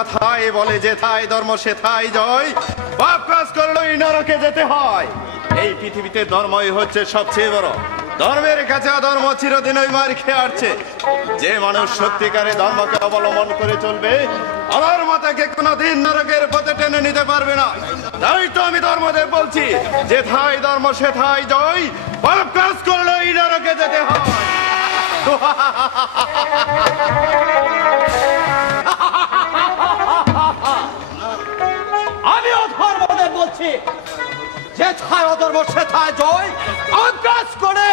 কথায় বলে যে থাই ধর্ম সে থাই জয়, পাপ কাজ করলেই নরকে যেতে হয়। এই পৃথিবীতে ধর্মই হচ্ছে সবচেয়ে বড়। ধর্মের কাছে অধর্ম চিরদিনই মার খেয়ে আসছে। যে মানুষ সত্যিকারে ধর্মকে অবলম্বন করে চলবে, অধর্ম তাকে কোনোদিন নরকের পথে টেনে নিতে পারবে না। তাই তো আমি ধর্মদের বলছি যে থাই ধর্ম সে থাই জয়, পাপ কাজ করলেই নরকে যেতে হয়। আমিও ধর্মদের বলছি যে থায় অধর্ম সে থায় জয়, আকাশ করে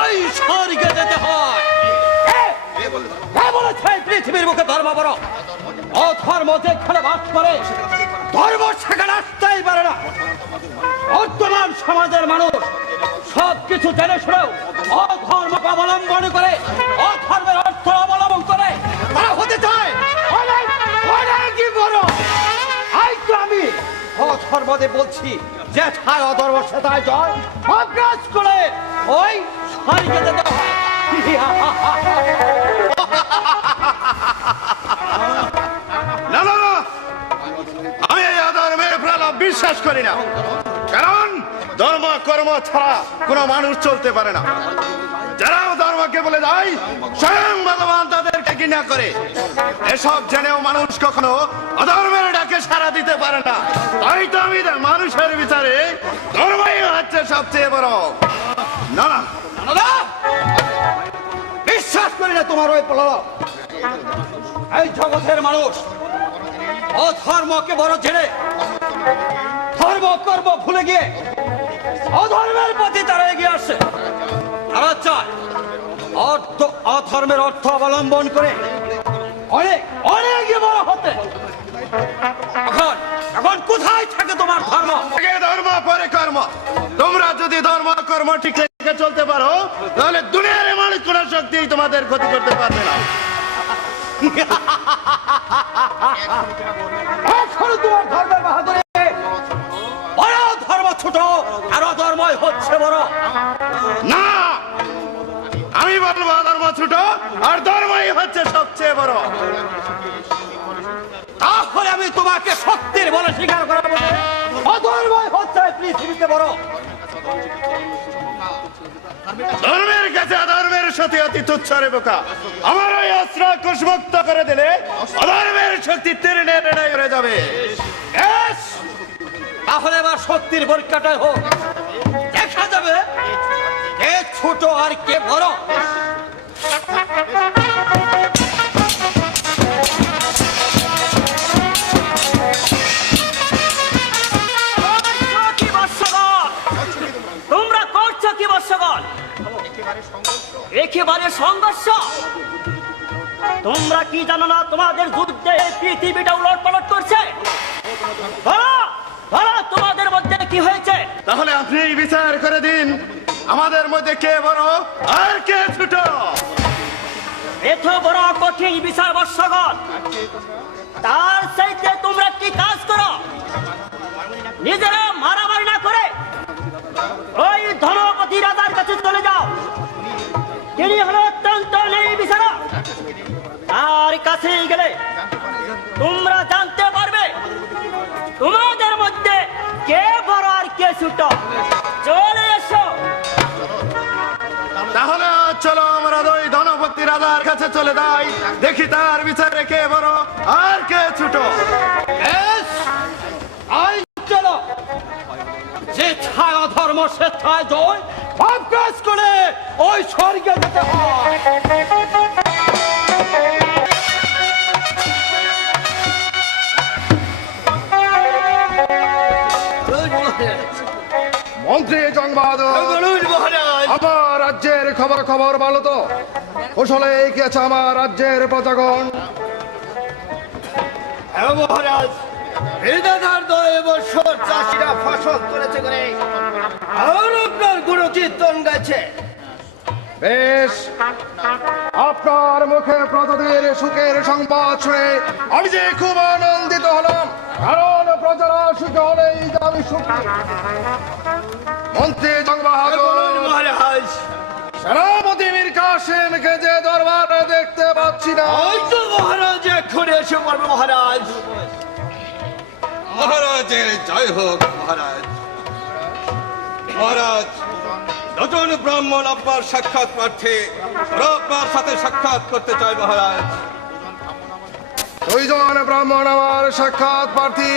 ওই স্বর্গে যেতে হয়। বলেছে পৃথিবীর মুখে ধর্ম বড়, অধর্ম যেখানে বাস করে ধর্ম সেখানে আসতেই পারে না। বর্তমান সমাজের মানুষ সবকিছু জেনে শুনেও অধর্মকে অবলম্বন করে, অধর্মের অর্থ অবলম্বন করে তারা হতে চায় অনেক অনেকই বড়। আমি অধর্মদের বলছি যে ঠায় অধর্ম সেটাই জয়, অভ্যাস করে ওই স্বর্গে যেতে হয়। না না না, আমি এই অধর্মের প্রলাপ বিশ্বাস করি না। কারণ ধর্ম কর্ম ছাড়া কোনো মানুষ চলতে পারে না। যারা ধর্মকে বলে যায় স্বয়ং ভগবান তাদেরকে ঘৃণা করে। এসব জেনেও মানুষ কখনো অধর্মের ডাকে সাড়া দিতে পারে না। তাই তো আমি মানুষের বিচারে ধর্মই হচ্ছে সবচেয়ে বড়। না না না, বিশ্বাস করি না তোমার ওই প্রলাপ। এই জগতের মানুষ অধর্মকে বড় জেনে ধর্ম কর্ম ভুলে গিয়ে অধর্মের প্রতি তারা এগিয়ে আসে। তারা চায় অধর্মের অর্থ অবলম্বন করে অনেক অনেক বড় হতে। এখন কোথায় থাকে তোমার ধর্ম? আগে ধর্ম পরে কর্ম। তোমরা যদি ধর্ম কর্ম ঠিক রেখে চলতে পারো, তাহলে দুনিয়ার মানুষ কোন শক্তি তোমাদের ক্ষতি করতে পারবে না। এখন তোমার ধর্মের বাহাদুরি বড়, ধর্ম ছোট আর অধর্মই হচ্ছে বড়। না, আমি বলবো ধর্ম ছোট আর ধর্মই হচ্ছে সবচেয়ে বড়। তাহলে আমি তোমাকে সত্যের বলে স্বীকার করাবো, অধর্মই হচ্ছে পৃথিবীতে বড়। ধর্মের কাছে অধর্মের সাথে অতি তুচ্ছ রে বোকা। আমার ওই অস্ত্র কুশমুক্ত করে দিলে অধর্মের শক্তি টেনে টেনে উড়ে যাবে। তাহলে এবার সত্যির পরীক্ষাটাই হোক, দেখা যাবে কে ছোট আর কে বড়। তোমরা করছো কি বর্ষগণ? একেবারে সংঘর্ষ। তোমরা কি জানো না তোমাদের যুদ্ধে পৃথিবীটা উলট পালট করছে? তোমাদের মধ্যে কি হয়েছে? তাহলে আপনি বিচার করে দিন, আমাদের মধ্যে কে বড় আর কে ছোট। এত বড় কঠিন বিচার বর্ষগণ, তার চাইতে তোমরা কি কাজ করো? নিজেরা মারামারি না করে ওই ধনপতি রাজার কাছে চলে যাও। তিনি হলো অত্যন্ত নেই বিচারক। তার কাছে গেলে তোমরা জানতে পারবে তোমাদের মধ্যে কে বড় আর কে ছোট। চলে এসো। তাহলে চলো আমরা ওই ধনপতি রাজার কাছে চলে যাই, দেখি তার বিচারে কে বড় আর কে ছোট। চলো, যে ছায় অধর্ম সে ছায় জয়, অভ্যাস করে ওই স্বর্গে যেতে হয়। মন্ত্রী জংবাহাদুর, আমার রাজ্যের খবর ভালো তো? কুশলে গেছে আমার রাজ্যের প্রজাগণ? মহারাজ, হৃদয়দার 2 বছর চাষিরা ফসল তুলেছে করে আর আপনার গুণকীর্তন গাইছে। বেশ, আপনার মুখে প্রজাদের সুখের সংবাদ শুনে আমি যে খুব আনন্দিত হলাম, কারণ প্রজারা সুখী হলেই আমি সুখী। মন্ত্রী জংবাহাদুর, মহারাজ, সেনাপতি মীর কাসেমকে যে দরবারে দেখতে পাচ্ছি না। ওই তো মহারাজ এখন এসে পড়বে মহারাজ। মহারাজের জয় হোক মহারাজ। মহারাজ, দুজন ব্রাহ্মণ আপনার সাক্ষাৎ প্রার্থী, ওরা আপনার সাথে সাক্ষাৎ করতে চায় মহারাজ। দুইজন ব্রাহ্মণ আমার সাক্ষাৎ প্রার্থী।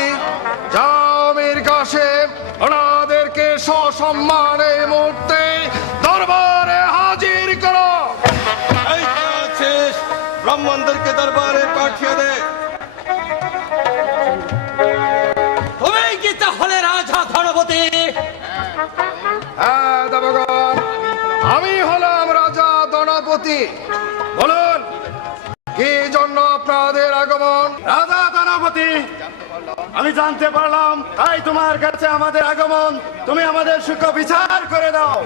যাও মীর কাসেম, ওনাদেরকে সসম্মানে এই মুহূর্তে দরবারে হাজির করো। এই তো আছিস, ব্রাহ্মণদেরকে দরবারে পাঠিয়ে দে। তুমি কি তাহলে রাজা ধনপতি? হ্যাঁ দেবগণ, আমি হলাম রাজা ধনপতি। বলুন কি জন্য আপনাদের আগমন? রাজা ধনপতি, আমি জানতে পারলাম তাই তোমার কাছে আমাদের আগমন। তুমি আমাদের সুখ বিচার করে দাও।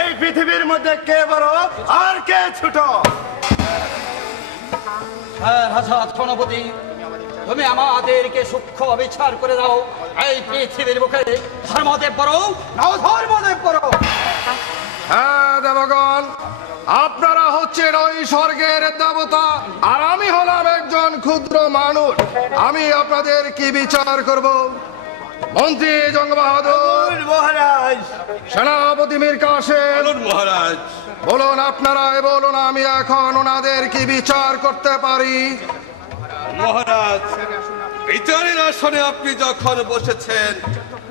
এই পৃথিবীর মধ্যে কে বড় আর কে ছোট? হ্যাঁ রাজা ধনপতি, তুমি আমাদেরকে সূক্ষ্ম বিচার করে দাও। এই পৃথিবীর মুখে ধর্মদেব বড় না ধর্মদেব বড়? হ্যাঁ দেবগণ, আপনারা হচ্ছেন ওই স্বর্গের দেবতা, আর আমি হলাম একজন ক্ষুদ্র মানুষ। আমি আপনাদের কি বিচার করব? মন্ত্রী জঙ্গ বাহাদুর, মহারাজ, সেনাপতি মীর কাসেম, বলুন মহারাজ। বলুন আপনারাই বলুন, আমি এখন ওনাদের কি বিচার করতে পারি? মহারাজ, বিচারের আসনে আপনি যখন বসেছেন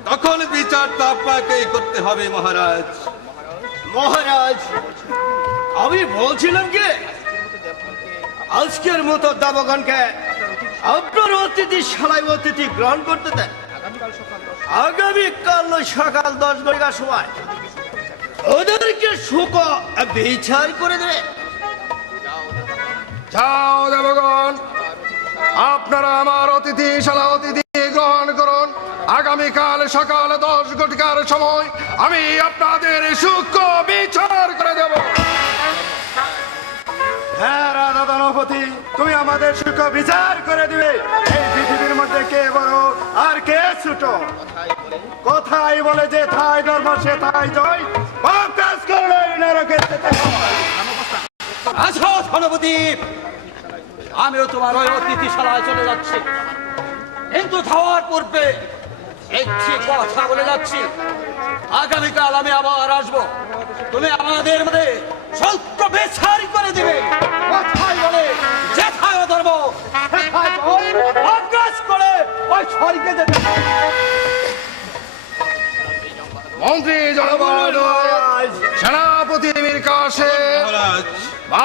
তখন বিচার তো আপনাকেই করতে হবে মহারাজ। মহারাজ, আমি বলছিলাম কি আজকের মতো দেবগণকে আপনার অতিথিশালায় অতিথি গ্রহণ করতে দেন। আগামীকাল সকাল 10 ঘটিকার সময় ওদেরকে সুখ বিচার করে দেবে। যাও দেবগণ, আপনারা আমার অতিথিশালা অতিথি গ্রহণ করুন। আগামীকাল সকাল 10 ঘটিকার সময় আমি আপনাদের সূক্ষ্ম বিচার করে দেব। হ্যাঁ রাজা ধনপতি, তুমি আমাদের সুখ বিচার করে দিবে। এই পৃথিবীর মধ্যে কে বড় আর কে ছোট? কোথায় বলে যে থাই ধর্ম সে তাই জয়, পাপ কাজ করলে নরকে যেতে হয়। আচ্ছা ধনপতি, আমিও তোমার ওই অতিথিশালায় চলে যাচ্ছি, কিন্তু যাওয়ার পূর্বে একটি কথা বলে যাচ্ছি। আগামীকাল আমি আবার আসবো, তুমি আমাদের মধ্যে সত্য বিচার করে দিবে। কথাই বলে যেথায় ধর্ম সেথায় জয়, অভ্যাস করে ওই স্বর্গে যেতে হবে। মন্ত্রী জঙ্গ বাহাদুর, সেনাপতি মীর কাসেম, মহারাজ,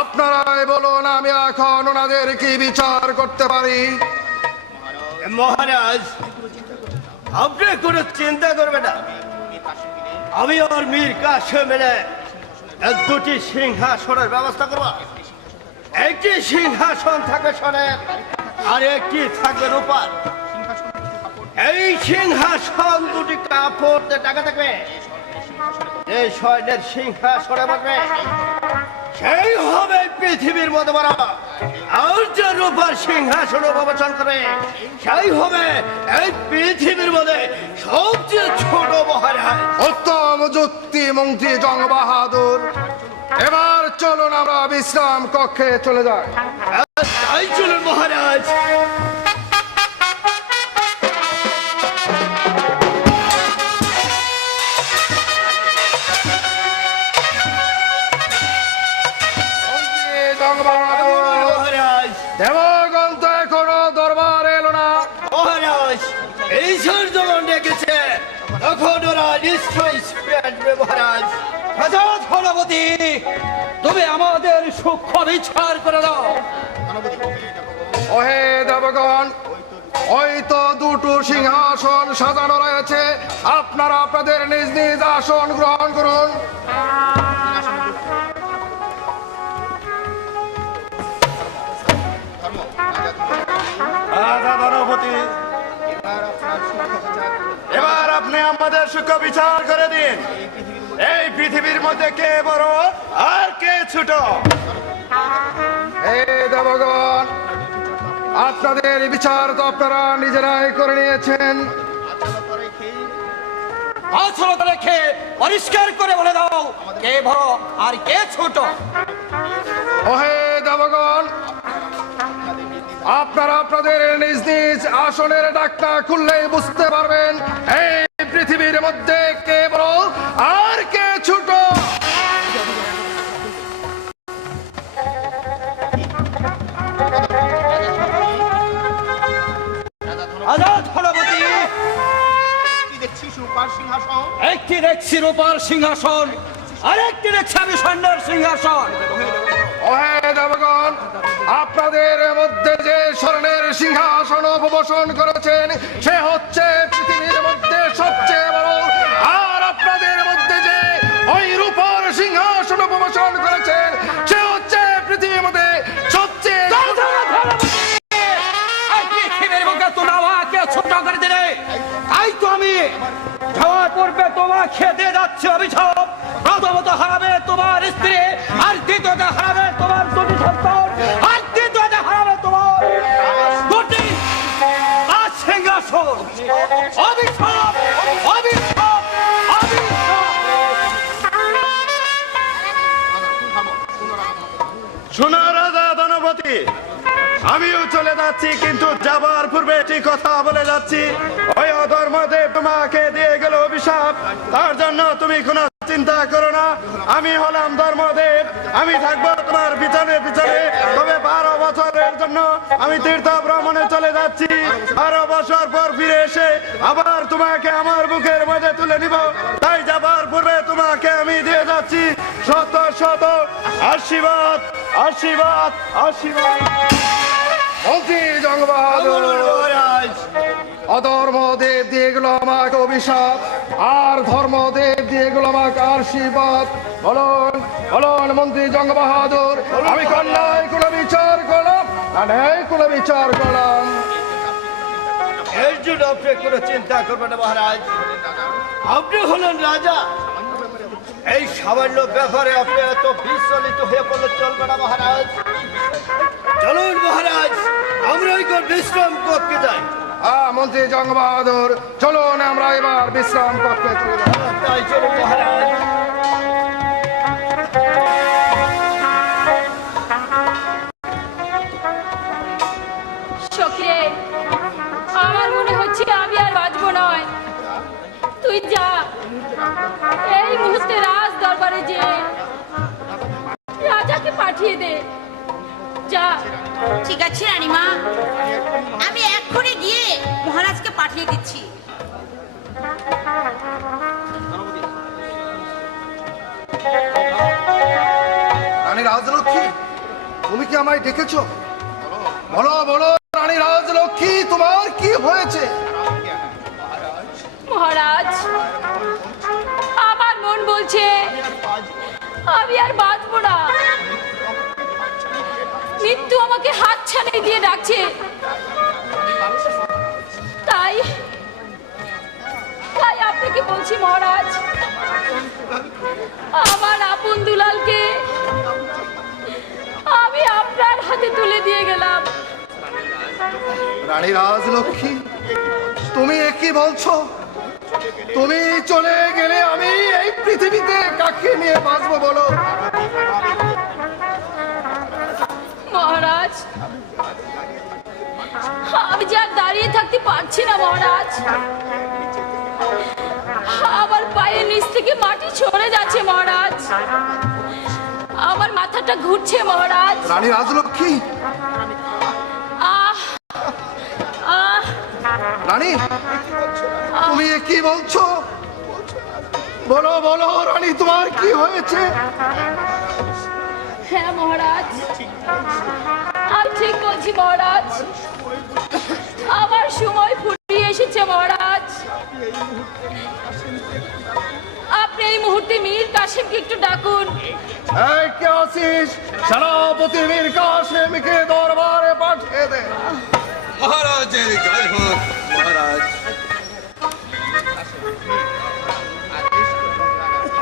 আপনারাই বলুন আমি এখন ওনাদের কি বিচার করতে পারি? মহারাজ, আপনি কোনো চিন্তা করবেন না, আমি আর মীর কাসেমের দুটি সিংহাসনের ব্যবস্থা করব। একটি সিংহাসন থাকবে সোনার, আর একটি থাকবে রূপার। এই সিংহাসন দুটি কাপড় দিয়ে ঢাকা থাকবে। এই স্বর্ণের সিংহাসনে বসবে সেই হবে পৃথিবীর মতো বড়, আর যে রূপার সিংহাসন উপবেশন করে সেই হবে এই পৃথিবীর মধ্যে সবচেয়ে ছোট মহারাজ। উত্তম যুক্তি মন্ত্রী জঙ্গ বাহাদুর। এবার চলুন আমরা বিশ্রাম কক্ষে চলে যাই। তাই চলুন মহারাজ। মন্ত্রী জঙ্গ বাহাদুর, মহারাজ, দেবগণ তো এখনো দরবারে এলো না। মহারাজ, এই যখন ডেকেছে তখন ওরা নিশ্চয়ই আসবে মহারাজ। রাজা ধনপতি, তুমি আমাদের সূক্ষ্ম বিচার করে দাও। ওহে দেবগণ, ওই তো দুটো সিংহাসন সাজানো রয়েছে, আপনারা আপনাদের নিজ নিজ আসন গ্রহণ করুন। রাজা ধনপতি, এবার আপনি আমাদের সুখ বিচার করে দিন। এই পৃথিবীর মধ্যে কে বড় আর কে ছোট? হে দেবগণ, আপনাদের বিচার তো আপনারা নিজেরাই করে নিয়েছেন। আচরণ রেখে পরিষ্কার করে বলে দাও কে বড় আর কে ছোট। ওহে দেবগণ, আপনারা আপনাদের নিজ নিজ আসনের ডাকটা খুললেই বুঝতে পারবেন এই পৃথিবীর মধ্যে কে বড় আর কে ছোট। আজাদ হলপতি, একটি দেখছি রূপার সিংহাসন, আরেকটি দেখছি আমি স্বর্ণের সিংহাসন। ওহে দেবগণ, আপনাদের মধ্যে যে স্বর্ণের সিংহাসন উপবেশন করেছেন সে হচ্ছে পৃথিবীর মধ্যে সবচেয়ে বড়, আর আপনাদের মধ্যে যে ওই রূপার সিংহাসন উপবেশন করেছেন সে হচ্ছে পৃথিবীর মধ্যে সবচেয়ে পৃথিবীর মুখে তুমি আমাকে ছোট করে দিলে, তাই তো আমি যাওয়ার পূর্বে তোমাকে দিয়ে যাচ্ছি অভিশাপ। প্রথমত হারাবে তোমার স্ত্রী, আর দ্বিতীয়ত হারাবে তোমার দুটি সন্তান, আর তৃতীয়ত হারাবে তোমার দুটি সিংহাসন। অভিশাপ, অভিশাপ, অভিশাপ। শোনো রাজা ধনপতি, আমিও চলে যাচ্ছি, কিন্তু যাবার পূর্বে একটি কথা বলে যাচ্ছি। ওই অধর্মদেব তোমাকে দিয়ে গেল অভিশাপ, তার জন্য তুমি কোনো চিন্তা করো না। আমি হলাম ধর্মদেব, আমি থাকবো তোমার পিছনে পিছনে। তবে 12 বছরের জন্য আমি তীর্থ ভ্রমণে চলে যাচ্ছি। 12 বছর পর ফিরে এসে আবার তোমাকে আমার বুকের মধ্যে তুলে নিব। তাই যাবার পূর্বে তোমাকে আমি দিয়ে যাচ্ছি শত শত আশীর্বাদ, আশীর্বাদ, আশীর্বাদ। মন্ত্রী জঙ্গবাহাদুর, অধর্মদেব দিয়ে গেল আমাকে অভিশাপ, আর ধর্মদেব দিয়ে গেল আমাকে আশীর্বাদ। বলুন বলুন মন্ত্রী জঙ্গবাহাদুর, আমি কন্যায় কোনো বিচার করলাম না ন্যায় কোনো বিচার করলাম? এর জন্য আপনি কোনো চিন্তা করবেন না মহারাজ, আপনি হলেন রাজা। এই সামান্য ব্যাপারে আপনি এত বিচলিত হয়ে পড়লে চলবে না মহারাজ। চলুন মহারাজ, আমরা এখন বিশ্রাম কক্ষে যাই। মন্ত্রী জঙ্গবাহাদুর, চলুন আমরা এবার বিশ্রাম করতে চলে যাব। তাই চলুন মহারাজ। সখীরে, আমার মনে হচ্ছে আমি আর বাঁচবো নয়। তুই যা, এই মুহূর্তে রাজ দরবারে যে রাজাকে পাঠিয়ে দে। যা। ঠিক আছে রানীমা, আমি এক্ষুনি গিয়ে মহারাজকে পাঠিয়ে দিচ্ছি। রানী রাজলক্ষ্মী, তুমি কি আমায় ডেকেছো? বলো বলো রানী রাজলক্ষ্মী, তোমার কি হয়েছে? মহারাজ, আমার মন বলছে আমি আর বাঁচবো না। মৃত্যু আমাকে হাত ছানিয়ে দিয়ে ডাকছে। তাই তাই আপনাকে বলছি মহারাজ, আমার আপন দুলালকে আমি আপনার হাতে তুলে দিয়ে গেলাম। রানী রাজলক্ষ্মী, তুমি কি বলছো? তুমি চলে গেলে আমি এই পৃথিবীতে কাকে নিয়ে বাঁচবো বলো? মহারাজ, আমি যে আর দাঁড়িয়ে থাকতে পারছি না মহারাজ। আমার পায়ের নিচ থেকে মাটি সরে যাচ্ছে মহারাজ। আমার মাথাটা ঘুরছে মহারাজ। রানী রাজলক্ষ্মী, আহ আহ রানী তুমি কি বলছো? বলো বলো রানী, তোমার কি হয়েছে? হ্যাঁ মহারাজ, আমি ঠিক বলছি মহারাজ। আমার সময় ফুরিয়ে এসেছে মহারাজ। আপনি এই মুহূর্তে মীর কাসেমকে একটু ডাকুন। এই কে আছিস? সেনাপতি মীর কাসেমকে দরবারে পাঠিয়ে দে। মহারাজের জয় হোক মহারাজ।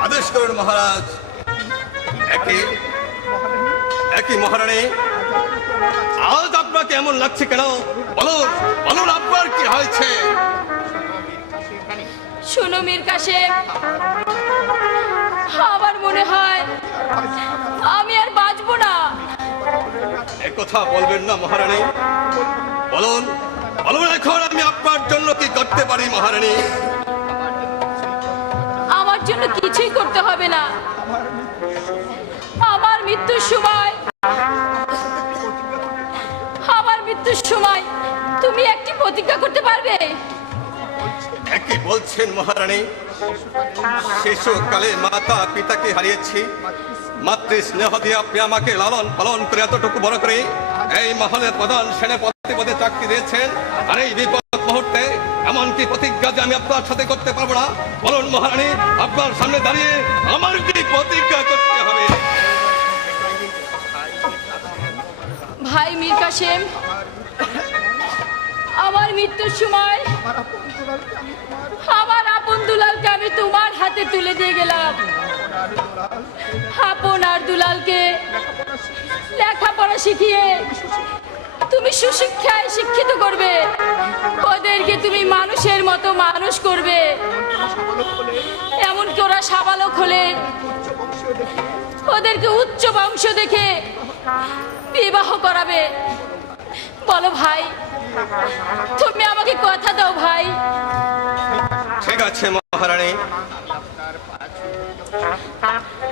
আদেশ করুন মহারাজ। একই মহারানী, আজ আপনাকে এমন লাগছে কেন? বলুন বলুন, আপনার কি হয়েছে? শোনো মীর কাসেম, আমার মনে হয় আমি আর বাঁচবো না। কথা বলবেন না মহারানী? বলুন বলুন, এখন আমি আপনার জন্য কি করতে পারি মহারানী? আমার জন্য কিছুই করতে হবে না। আমার মৃত্যুর সময় তুমি একটি প্রতিজ্ঞা করতে পারবে? একই বলছেন মহারানী? শিশুকালে মাতা পিতাকে হারিয়েছি, মাতৃ স্নেহ দিয়ে আপনি আমাকে লালন পালন করে এতটুকু বড় করে এই মহলের প্রধান সেনাপতি পদে চাকরি দিয়েছেন, আর এই বিপদ মুহূর্তে এমনকি প্রতিজ্ঞা যে আমি আপনার সাথে করতে পারবো না? বলুন মহারানী, আপনার সামনে দাঁড়িয়ে আমার কি প্রতিজ্ঞা করতে হবে? ভাই মীর কাসেম, আমার মৃত্যুর সময় আমার আপন দুলালকে আমি তোমার হাতে তুলে দিয়ে গেলাম। আপন আর দুলালকে লেখাপড়া শিখিয়ে তুমি সুশিক্ষায় শিক্ষিত করবে, ওদেরকে তুমি মানুষের মতো মানুষ করবে, এমনকি ওরা সাবালক হলে ওদেরকে উচ্চ বংশ দেখে বিবাহ করাবে। বলো ভাই, তুমি আমাকে কথা দাও ভাই। ঠিক আছে মহারানী,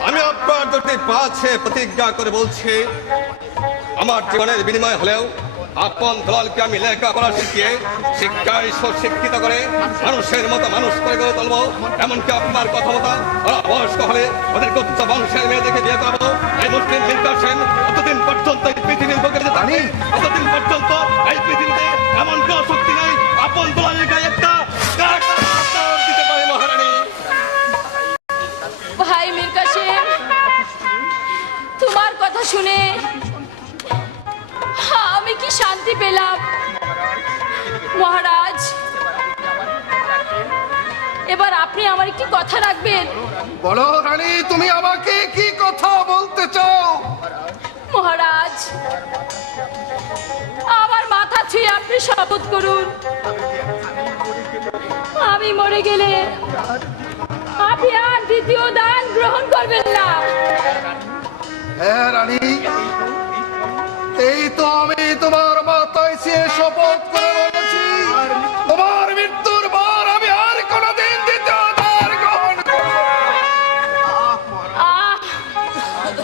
আমি আপনার দুটি পাছে প্রতিজ্ঞা করে বলছি, আমার জীবনের বিনিময় হলেও আপন দলকে আমি লেখাপড়া শিখিয়ে শিক্ষায় শিক্ষিত করে মানুষের মতো মানুষ করে গড়ে তুলবো। এমনকি আপনার কথা মতো ওরা বয়স্ক হলে ওদেরকে উচ্চ বংশের মেয়ে দেখে বিয়ে করবো। এই মুসলিম মীর কাসেম অতদিন পর্যন্ত এই পৃথিবীর বুকে বেঁচে থাকবে, ততদিন পর্যন্ত এই পৃথিবীতে এমন কোন শক্তি নেই আপন দলের গায়ে একটা দিতে পারে মহারানী। ভাই মীর কাসেম, তোমার কথা শুনে আমি কি শান্তি পেলাম। মহারাজ, এবার আপনি আমার একটি কথা রাখবেন। বলো রানী, তুমি আমাকে কি কথা বলতে চাও? মহারাজ, আমার মাথা ছুঁয়ে আপনি শপথ করুন, আমি মরে গেলে আপনি আর দ্বিতীয় দান গ্রহণ করবেন না। হ্যাঁ রানী, এই তো আমি তোমার মাথায় চেয়ে শপথ করে বলেছি, তোমার মৃত্যুর পর আমি আর কোনোদিন দ্বিতীয় দান গ্রহণ করব না।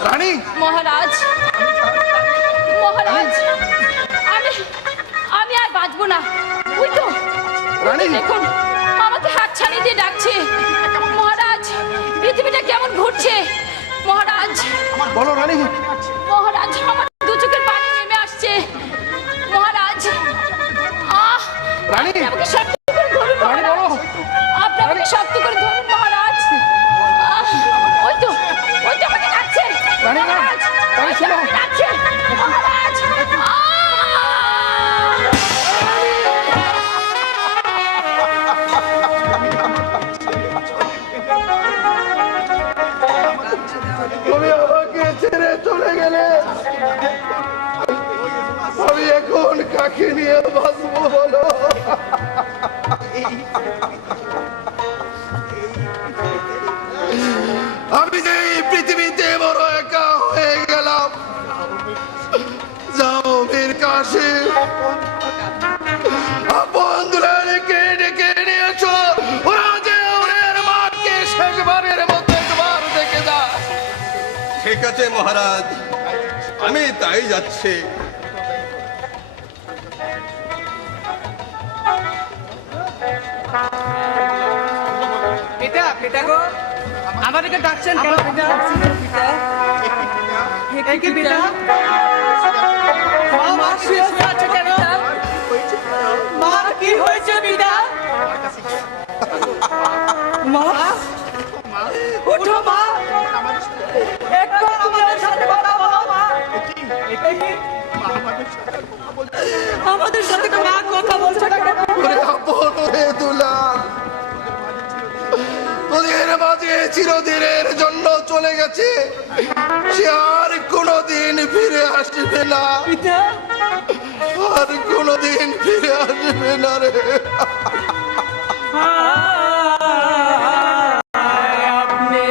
রানী, মহারাজ, আমি আর বাঁচবো না। ওই তো রানী, দেখুন আমাকে হাতছানি দিয়ে ডাকছে। মহারাজ, পৃথিবীটা কেমন ঘুরছে। মহারাজ, বলো রানী। মহারাজ, আমার দু চোখের পানি নেমে আসছে। মহারাজ, রানী, আপনি আমাকে শক্ত করে ধরুন রানী বলো। মহারাজ, আপনি আমাকে শক্ত করে ধরুন মহারাজ। ওই তো আমাকে ডাকছে। রানী, না, মহারাজ, রানী শোনো। আমাকে ডাকছে। মহারাজ, তুমি আমাকে ছেড়ে চলে গেলে আমি এখন কাকে নিয়ে বাঁচবো বলো? আমি যে এই পৃথিবীতে বড় একা হয়ে গেলাম। যাও মীর কাসেম, আপন দুলালকে ডেকে নিয়ে এসো, ওরা যে ওদের মাকে শেষবারের মতো একবার দেখে যায়। ঠিক আছে মহারাজ, আমি তাই যাচ্ছি। পিতা, পিতা গো, আমাদেরকে ডাকছেন কেন পিতা? পিতা, কি পিতা? মা শুয়ে আছে কেন? মা কি হয়েছে পিতা? মা, উঠো মা, একটু আমাদের সাথে কথা বলো মা। আমাদের সাথে মা কথা বলছে না কেন? ওরে আপন রে দুলাল, তোদের মাঝে চিরদিনের জন্য চলে গেছে, সে আর কোনোদিন ফিরে আসবে না, আর কোনোদিন ফিরে আসবে না রে। আপনি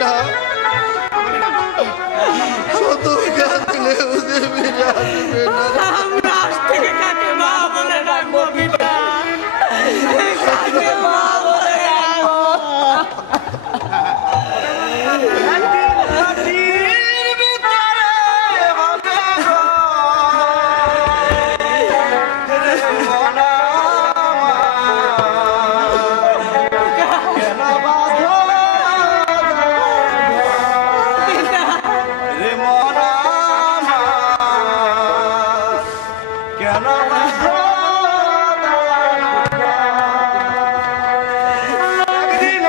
না, শত কাঁদলেও যে ফিরে আসবে না। আমরা আজ থেকে কাকে মা বলে ডাকবো পিতা, কাকে মা বলে ডাকবো। মাটির ভিতরে হবে ঘর, মনা কেন বাঁধো রে মনা, কেন বাঁধো একদিন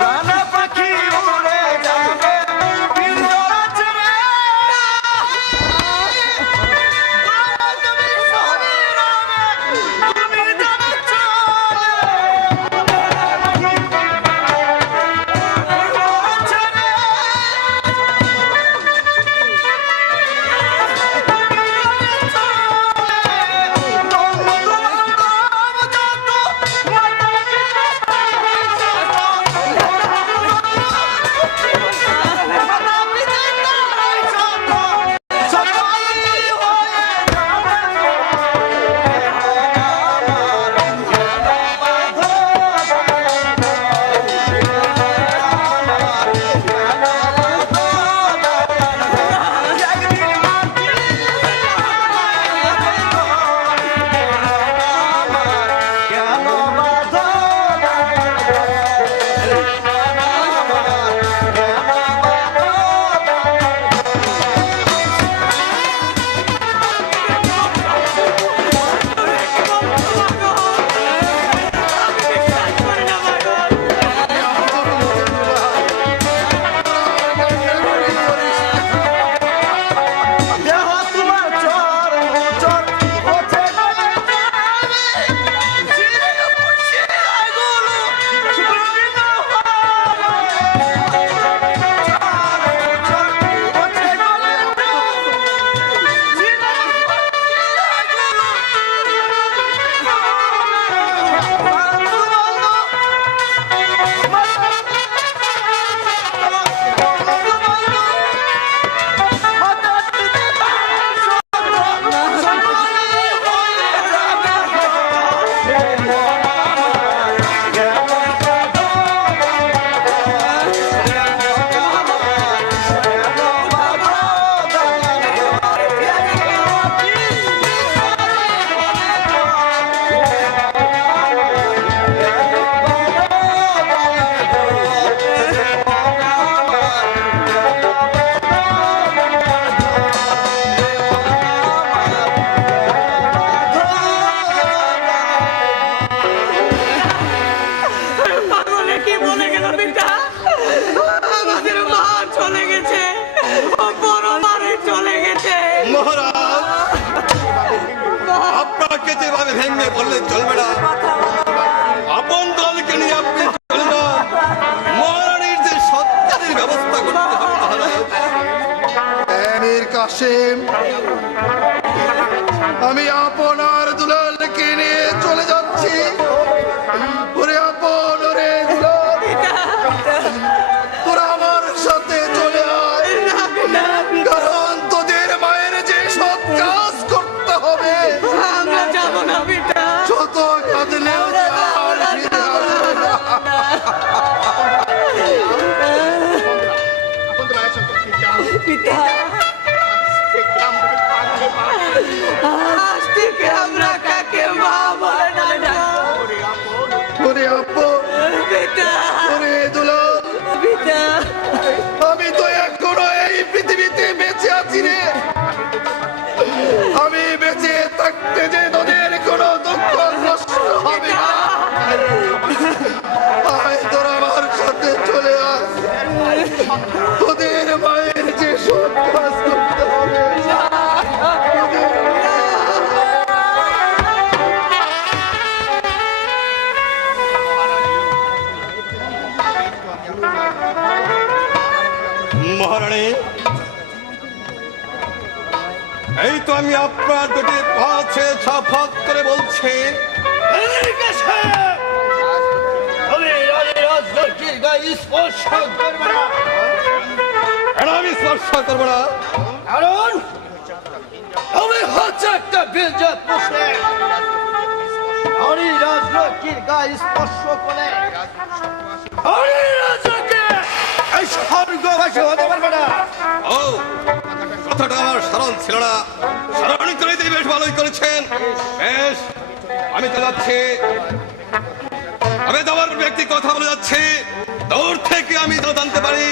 রানা পাখি উড়ে যাবে পিঞ্জরা ছেড়ে, তুমি সবে রবে, তুমি যাবে চলে। পিঞ্জরা ছেড়ে, দেহ তোমার চর চর ওঠে গলে যাবে, শিরে পুষে আগুলো রঙিন হবে। চর ওঠে গলে যাবে, শিরে পুষে আগুলো রঙিন পাগলে কি বলে গেল পিতা, আমাদের মা চলে গেছে, ও বড় মারে চলে গেছে। মহারাজ, আপনাকে যেভাবে ভেঙে বললে চলবে না, আপন দলকে নিয়ে আপনি চলে যান। মহারানীর যে সত্যাদের ব্যবস্থা করতে হবে মহারাজ। মীর কাসেম, আমি আপনার দুলালকে নিয়ে চলে যাচ্ছি। ওরে আপন, ওরে দুলাল, তোরা আমার সাথে চলে আয়, কারণ তোদের মায়ের যে সৎ কাজ করতে হবে। আমরা যাবো না পিতা, যত কাঁদলেও যে আর ফিরে আসবে না। পিতা আজ থেকে আমরা তোদের মায়ের যে সব কাজ করতে হবে মহারানী, এই তো আমি আপনার দুটি পাছে শপথ করে বলছি, আমি রানী রাজলক্ষ্মীর গায়ে স্পর্শ করবে না, আমি স্পর্শ করবো না। কারণ আমি হচ্ছে একটা বেজাত মুসলিম। রানী রাজলক্ষ্মীর গায়ে স্পর্শ করে রানী রাজলক্ষ্মী এই স্বর্গবাসী হতে পারবে না। ও, কথাটা আমার স্মরণ ছিল না, স্মরণ করে দিয়ে বেশ ভালোই করেছেন। বেশ, আমি তো যাচ্ছি, আমি তোমার ব্যক্তি কথা বলে যাচ্ছি। দূর থেকে আমি তো জানতে পারি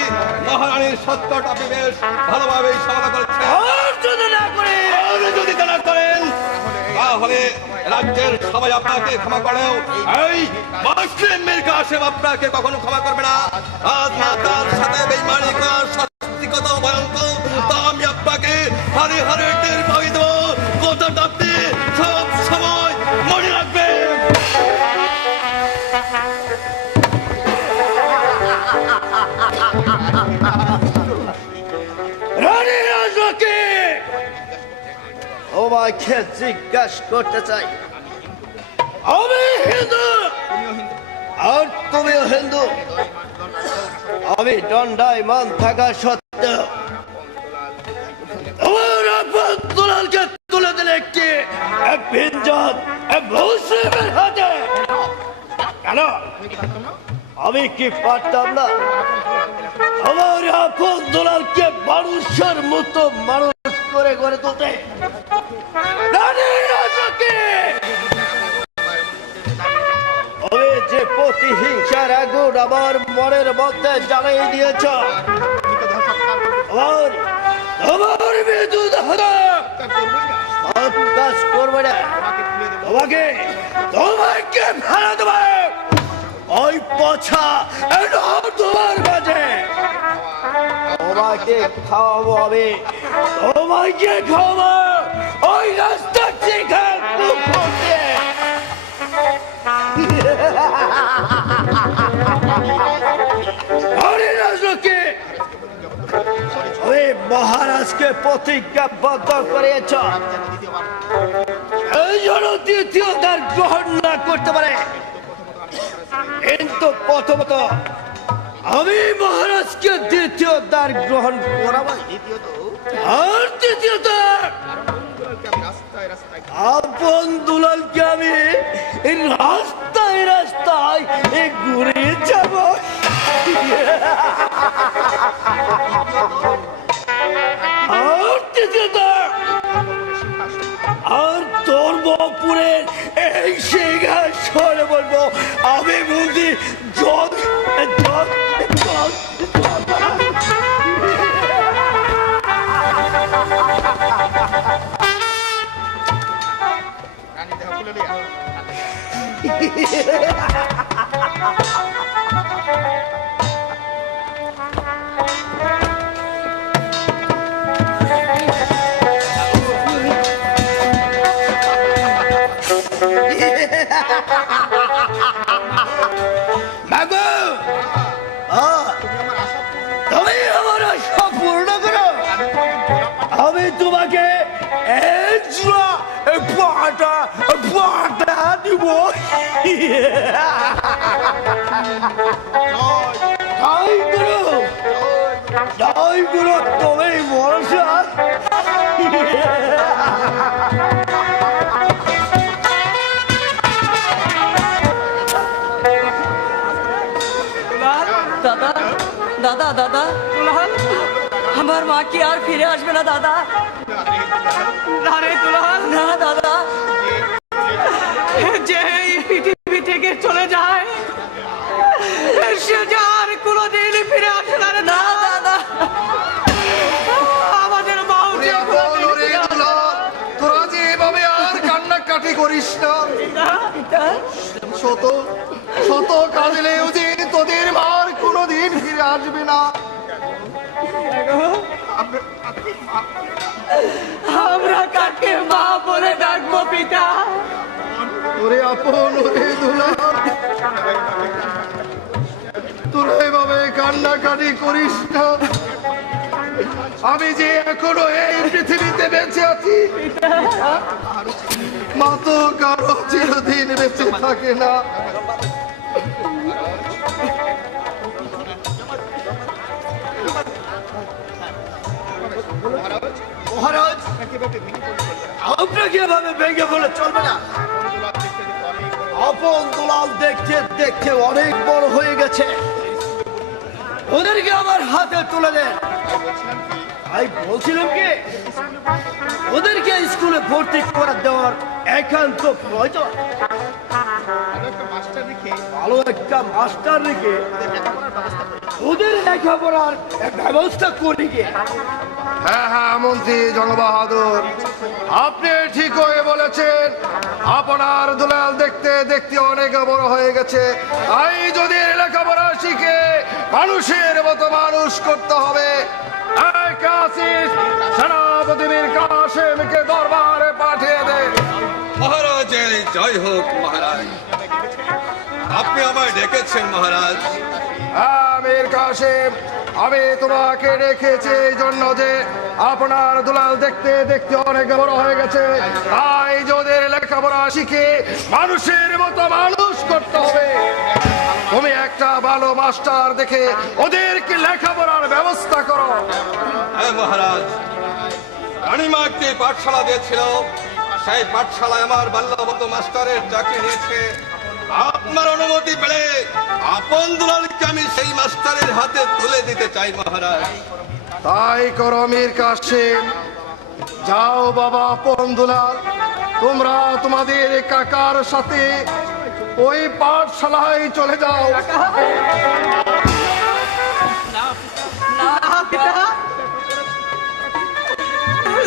মহারানীর সত্যটা আপনি বেশ ভালোভাবে সমাধা করেছেন। আর যদি না করে আপনি যদি তা না করেন তাহলে রাজ্যের সবাই আপনাকে ক্ষমা করেও এই মুসলিম মীর কাসেম আপনাকে কখনো ক্ষমা করবে না। রাজমাতার সাথে বেঈমানি করার শাস্তি কত ভয়ঙ্কর তা আমি আপনাকে হারে হারে টের পাই দেবো। কথাটা আপনি সব সময় মনে রাখবেন। রানী রাজলক্ষ্মী তোমাকে জিজ্ঞাসা করতে চাই, আমি হিন্দু আর তুমিও হিন্দু, আমি দণ্ডায়মান থাকা সত্ত্বেও তোমার আপন দুলালকে তুলে দিলে একটি ভিনজাত মুসলিমের হাতে। কেন আমি কি পারতাম না আমার আপন দুলালকে মানুষের মতো মানুষ করে গড়ে তুলতে? রানী রাজলক্ষ্মী, আমি যে প্রতিহিংসার আগুন আমার মনের মধ্যে জ্বালিয়ে দিয়েছ, আমার বিদ্যুৎ কাজ করবে না, তোমাকে ফেলে দেবে ওই পছা তোমার মাঝে। তোমাকে খাওয়াবো আমি, তোমাকে খাওয়াবো ওই রাস্তা থেকে রাজলক্ষ্মী, ওই মহারাজকে প্রতিজ্ঞাবদ্ধ করিয়েছ এই জন্য দ্বিতীয়বার গ্রহণ না করতে পারে। কিন্তু প্রথমত আমি মহারাজকে দ্বিতীয় দ্বার গ্রহণ করাবো, আর দ্বিতীয়ত আপন দুলালকে আমি রাস্তায় রাস্তায় ঘুরে যাব। আর দ্বিতীয়ত আর ধর্মপুরের এই সিংহাসনে বলবো আমি বলছি জগ জগ জগ। তুমি আমার আশা পূর্ণ করো, আমি তোমাকে পাটা দিব। জয় গুরু, তুমি ভরসা। দাদা দাদা দাদা, আমার মা কি আর ফিরে আসবে না দাদা? না দাদা, যে এই পৃথিবী থেকে চলে যায় সে যে আর কোনোদিন ফিরে আসে না। না দাদা, আমাদের মা তোরা যে এভাবে আর কান্নাকাটি করিস না, শত শত কাঁদলেও যে তোদের মার কোনোদিন ফিরে আসবে না। আমরা কাকে মা বলে ডাকবো পিতা? ওরে আপন, ওরে দুলাল, তোরা এভাবে কান্নাকাটি করিস না। আমি যে এখনো এই পৃথিবীতে বেঁচে আছি, মা তো কারো চিরদিন বেঁচে থাকে না। মহারাজ, আপনাকে এভাবে ভেঙে বলে চলবে না। আপন দুলাল দেখতে দেখতে অনেক বড় হয়ে গেছে, ওদেরকে আমার হাতে তুলে দেন। তাই বলছিলাম কি, ওদেরকে স্কুলে ভর্তি করে দেওয়ার একান্ত প্রয়োজন। ভালো একটা মাস্টার রেখে ওদের লেখাপড়ার ব্যবস্থা করি গিয়ে। হ্যাঁ হ্যাঁ মন্ত্রী জনবাহাদুর, আপনি ঠিক হয়ে বলেছেন। আপনার দুলাল দেখতে দেখতে অনেক বড় হয়ে গেছে, তাই যদি লেখাপড়া শিখে মানুষের মতো মানুষ করতে হবে। এই কাশিস, সেনাপতি মীর কাসেমকে দরবারে পাঠিয়ে দে। মহারাজের জয় হোক মহারাজ। আপনি আমায় ডেকেছেন মহারাজ। হ্যাঁ মীর কাসেম, আমি তোমাকে রেখেছি এই জন্য যে আপনার দুলাল দেখতে দেখতে অনেক বড় হয়ে গেছে, তাই যদি লেখাপড়া শিখে মানুষের মতো মানুষ করতে হবে। তুমি একটা ভালো মাস্টার দেখে ওদেরকে লেখাপড়ার ব্যবস্থা করো। হ্যাঁ মহারাজ, রানীমা একটি পাঠশালা দিয়েছিল, সেই পাঠশালায় আমার বাল্যবন্ধু মাস্টারের চাকরি নিয়েছে। আপনার অনুমতি পেলে আপন দুলালকে আমি সেই মাস্টারের হাতে তুলে দিতে চাই মহারাজ। তাই করো মীর কাসেম। যাও বাবা আপন দুলাল, তোমরা তোমাদের কাকার সাথে ওই পাঠশালায় চলে যাও।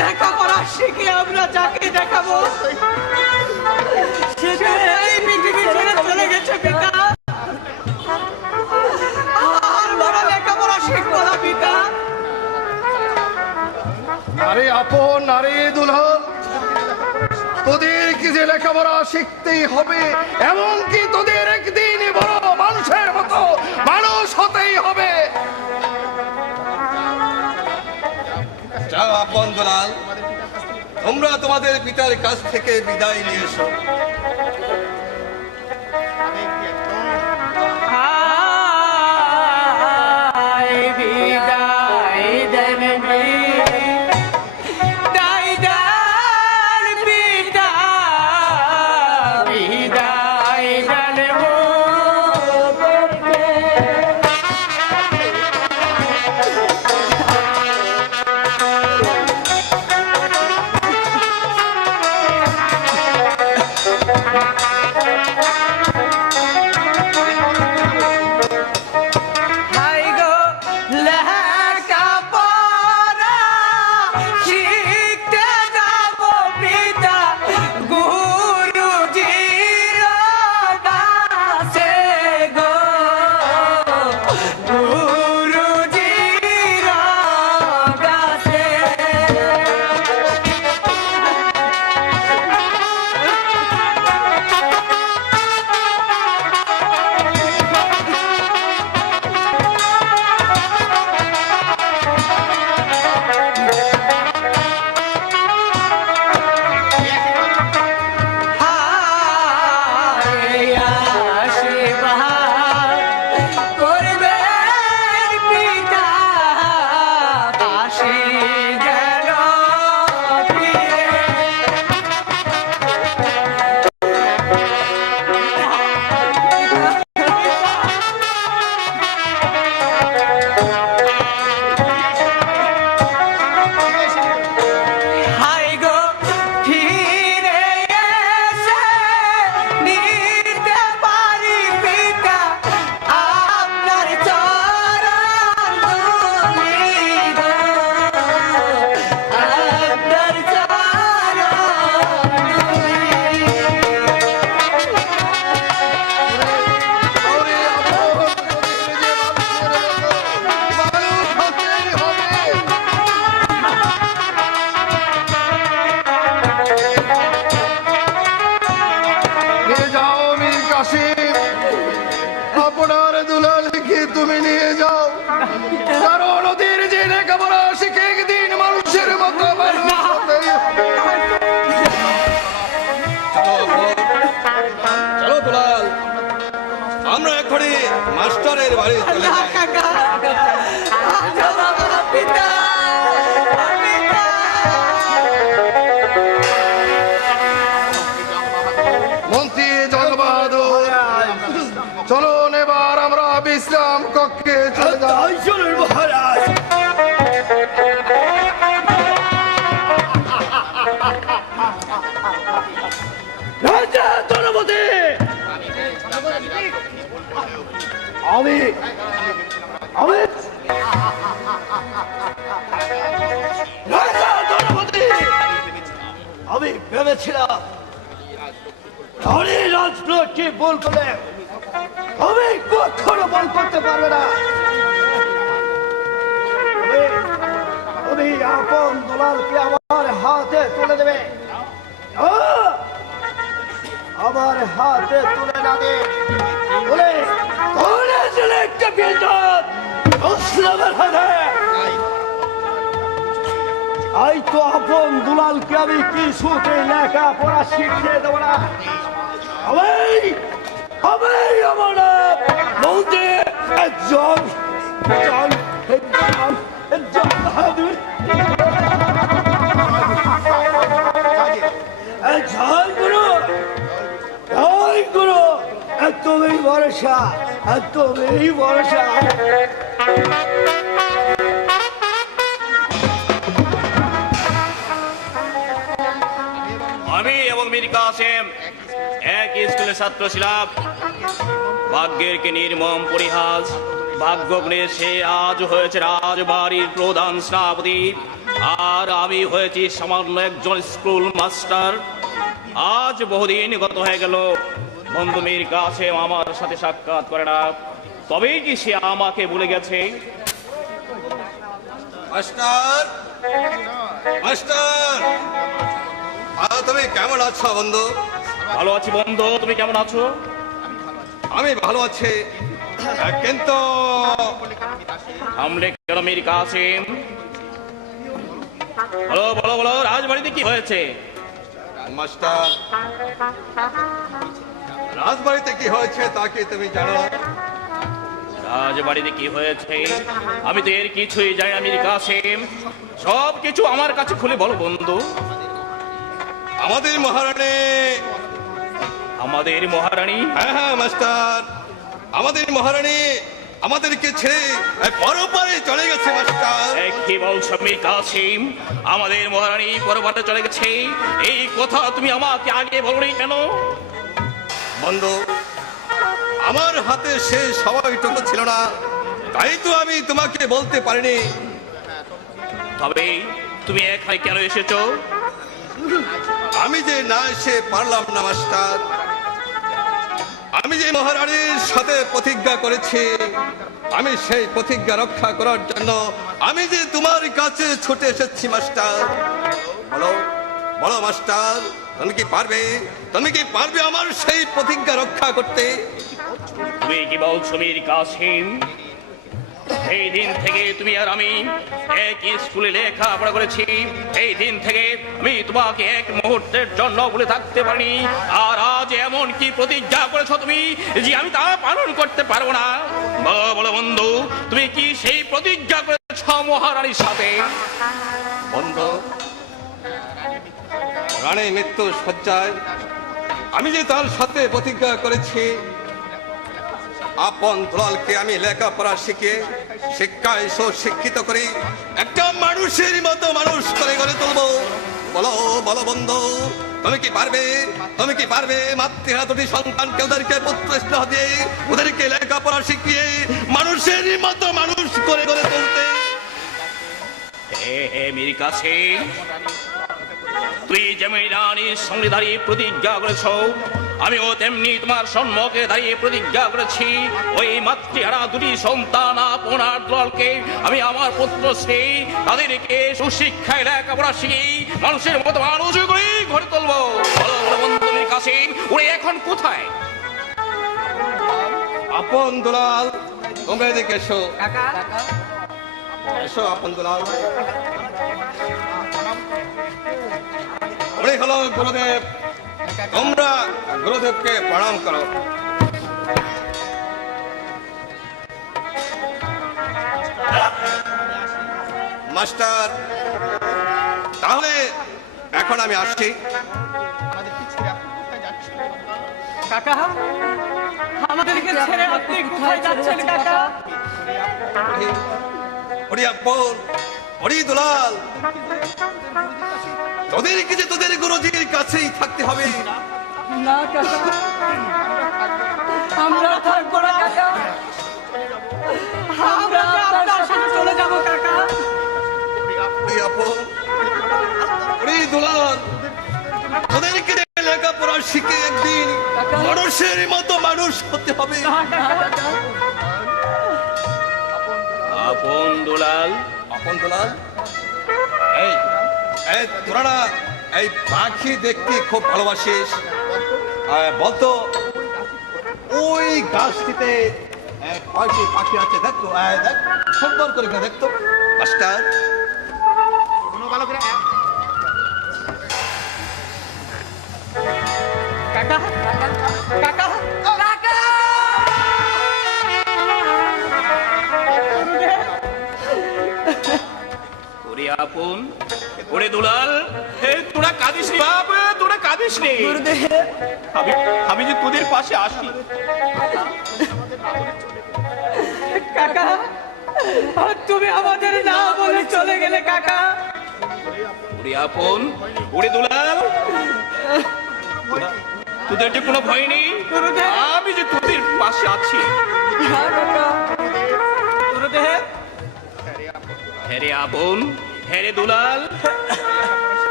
লেখাপড়া শিখে আমরা যাকে দেখাবো সে যে এই পৃথিবী ছেড়ে চলে গেছে পিতা। আর বড় লেখাপড়া শিখবো না পিতা। আরে আপন, আরে দুলাল, তোদেরকে যে লেখাপড়া শিখতেই হবে, এমনকি তোদের একদিন বড় মানুষের মতো মানুষ হতেই হবে। যাও আপন দুলাল, তোমরা তোমাদের পিতার কাছ থেকে বিদায় নিয়ে এসো। কারণ ওদের যে লেখাপড়া শিখে একদিন মানুষের মতো মানুষ হতে চলো দুলাল, আমরা এখনই মাস্টারের বাড়ি চলে যাই। মন্ত্রী জগবাহাদুর, চলুন এবার আমরা বিশ্রাম কক্ষে চলে যাই। তাই চলুন মহারাজ। রাজা জনপতি, আমি রাজা জনপতি, আমি ভেবেছিলাম ধনী রাজপুত কি ভুল করলে আমি কখনো বল করতে পারবে না। তুমি আপন দুলালকে আমার হাতে তুলে দেবে, আমার হাতে তুলে না দে বলে ধরে চলে একটা বিদ্যুৎ মুসলিমের হাতে। এই তো আপন দুলালকে আমি কিছুতে লেখা পড়া শিখিয়ে দেবো না। আমি আমার মন্ত্রী জন বাহাদুর, গুরু তুমি ভরসা, তুমি ভরসা। আমি এবং মীর কাসেম এক স্কুলের ছাত্র ছিলাম। ভাগ্যের কি নির্মম পরিহাস, ভাগ্যগুণে সে আজ হয়েছে রাজবাড়ির প্রধান সেনাপতি, আর আমি হয়েছি সামান্য একজন স্কুল মাস্টার। আজ বহুদিন গত হয়ে গেল, বন্ধু মীর কাসেম আমার সাথে সাক্ষাৎ করে না, তবেই কি সে আমাকে ভুলে গেছে? মাস্টার, মাস্টার, তুমি কেমন আছো বন্ধু? ভালো আছি বন্ধু, তুমি কেমন আছো? আমি ভালো আছি, কিন্তু থামলে কেন মীর কাসেম? বলো বলো বলো, রাজবাড়িতে কি হয়েছে? মাস্টার, রাজবাড়িতে কি হয়েছে তা কি তুমি জানো? রাজবাড়িতে কি হয়েছে আমি তো এর কিছুই জানি না মীর কাসেম, সব কিছু আমার কাছে খুলে বলো বন্ধু। আমাদের মহারানী, আমাদের মহারানী? হ্যাঁ হ্যাঁ মাস্টার, আমাদের মহারানী আমাদেরকে ছেড়ে পরপারে চলে গেছে মাস্টার। কি বলছো মীর কাসেম? আমাদের মহারানী পরপারে চলে গেছে? এই কথা তুমি আমাকে আগে বলোনি কেন? বন্ধু, আমার হাতে সে সময়টুকু ছিল না, তাই তো আমি তোমাকে বলতে পারিনি। তবে তুমি এখানে কেন এসেছো? আমি যে না এসে পারলাম না মাস্টার, আমি যে মহারানীর সাথে প্রতিজ্ঞা করেছি, আমি সেই প্রতিজ্ঞা রক্ষা করার জন্য আমি যে তোমার কাছে ছুটে এসেছি মাস্টার। বলো বলো মাস্টার, তুমি কি পারবে, তুমি কি পারবে আমার সেই প্রতিজ্ঞা রক্ষা করতে? তুমি কি বলছো মীর কাসেম? এই দিন থেকে তুমি আর আমি এক স্কুলে লেখাপড়া করেছি, এই দিন থেকে আমি তোমাকে এক মুহূর্তের জন্য বলে থাকতে পারিনি, আর আজ এমন কি প্রতিজ্ঞা করেছো তুমি যে আমি তা পালন করতে পারবো না? বলো বলো বন্ধু, তুমি কি সেই প্রতিজ্ঞা করেছ মহারানীর সাথে? বন্ধু, রানী মৃত্যু শয্যায় আমি যে তার সাথে প্রতিজ্ঞা করেছি, আপন দুলালকে আমি লেখাপড়া শিখিয়ে শিক্ষায় শিক্ষিত করি একটা মানুষের মতো মানুষ করে গড়ে তুলবো। বলো বলো বন্ধু, তুমি কি পারবে, তুমি কি পারবে মাতৃহারা দুটি সন্তানকে ওদেরকে পুত্র স্নেহ দিয়ে ওদেরকে লেখাপড়া শিখিয়ে মানুষের মতো মানুষ করে গড়ে তুলতে? হে মীর কাসেম, তুই যেমন রানীর সঙ্গে দাঁড়িয়ে প্রতিজ্ঞা করেছ, আমিও তেমনি তোমার সম্মুখে দাঁড়িয়ে প্রতিজ্ঞা করেছি, ওই মাতৃহারা দুটি সন্তান আপনার দলকে আমি আমার পুত্র শ্রী তাদেরকে সুশিক্ষায় লেখাপড়া শিখি মানুষের মতো মানুষ করে গড়ে তুলবো। বলো বলো বন্ধু মীর কাসেম, ওরে এখন কোথায়? আপন দুলাল, তোমরা এদিকে এসো। এসো আপন দুলাল। উনি হলো গুরুদেব, তোমরা গুরুদেবকে প্রণাম করো। মাস্টার, তাহলে এখন আমি আসছি। কাকা, আমাদেরকে ছেড়ে আপনি কোথায় যাচ্ছেন কাকা? ওরে আপন, ওরে দুলাল, তোদেরকে যে তোদের গুরুজির কাছেই থাকতে হবে। না কাকা, আমরা থাকবো না কাকা, আমরা আপনার সাথে চলে যাবো কাকা। ওরে আপন, ওরে দুলাল, তোদেরকে লেখাপড়া শিখে একদিন মানুষের মতো মানুষ হতে হবে। আপন দুলাল, আপন দুলাল, এই এই তোরা না এই পাখি দেখতে খুব ভালোবাসিস, বলতো ওই গাছটিতে কয়টি পাখি আছে দেখতো, দেখ সুন্দর করে দেখতো মাস্টার। কাকা, কাকা, কাকা! ওরে আপন, ওরে দুলাল, তোরা কাঁদিস নি বাপ, তোরা কাঁদিস নি। আমি যে তোদের পাশে আসি। কাকা, তুমি আমাদের না বলে চলে গেলে কাকা। ওরে আপন, ওরে দুলাল, তোদের যে কোনো ভয় নেই, আমি যে তোদের পাশে আছি। হ্যারে আপন, হ্যারে দুলাল,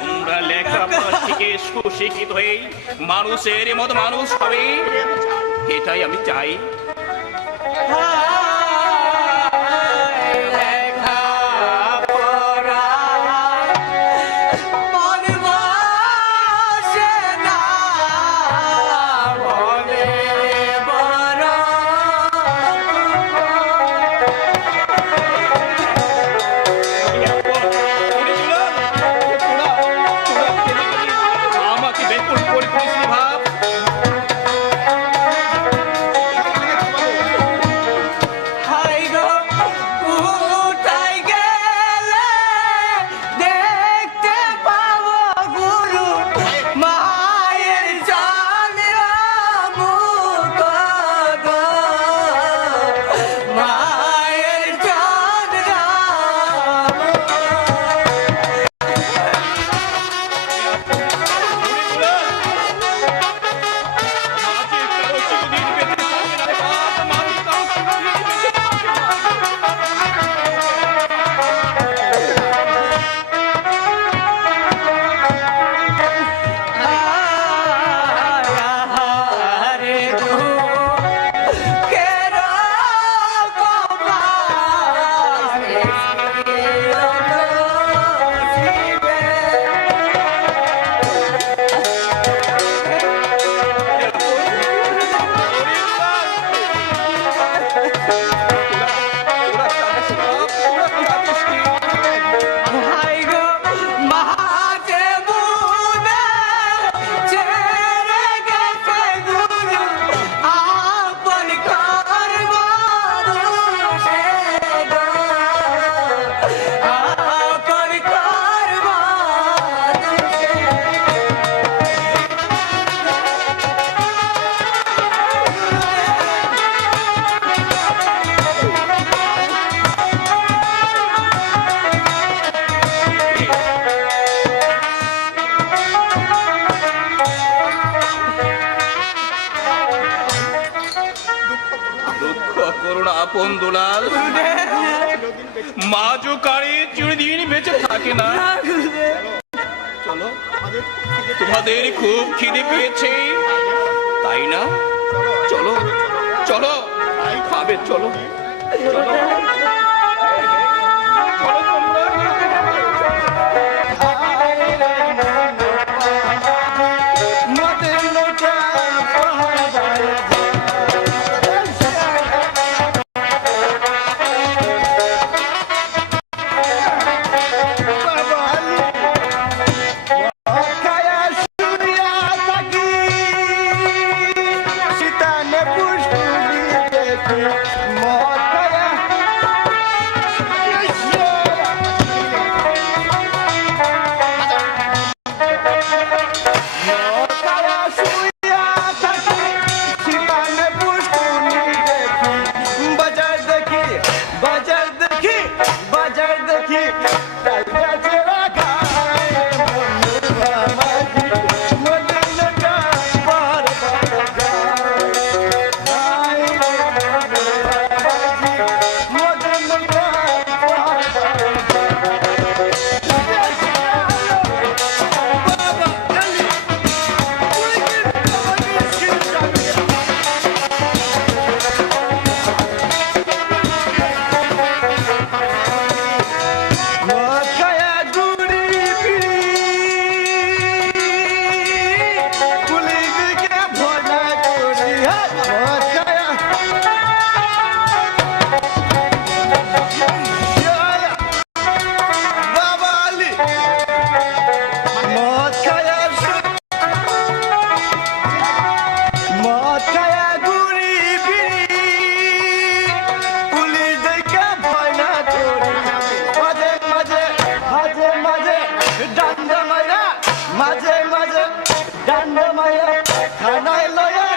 তোমরা লেখাপড়া শিখে সুশিক্ষিত হয়ে মানুষের মতো মানুষ হবে, এটাই আমি চাই। আমাকে বেকুল করে দিয়েছিস ভাব। আপন দুলাল, মা जो কারে চিরদিন বেঁচে থাকে না। চলো, তোমাদের খুব খিদে পেয়েছে তাই না? চলো চলো, খাবে চলো চলো। মদ খায়া মদ খায়া শুইয়া থাকি সিপানে পুষ্কুনি দেখি বাজার দেখি বাজার দেখি বাজার দেখি টাইটা চেরা খায় মদিনাটা পার মাঝে মাঝে ডান্ডা মায়া খানায় লয়া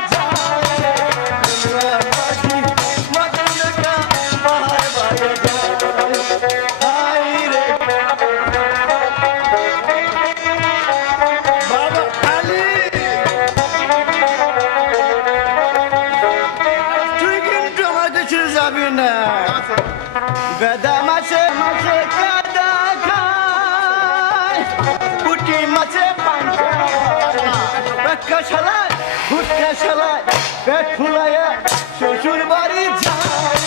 বেদা মাছে মাছে কাদা খায় পুটি মাছে পাঙ্কা শালায় ফুটকা শালায় পেট ফুলাইয়া শ্বশুর বাড়ি যায়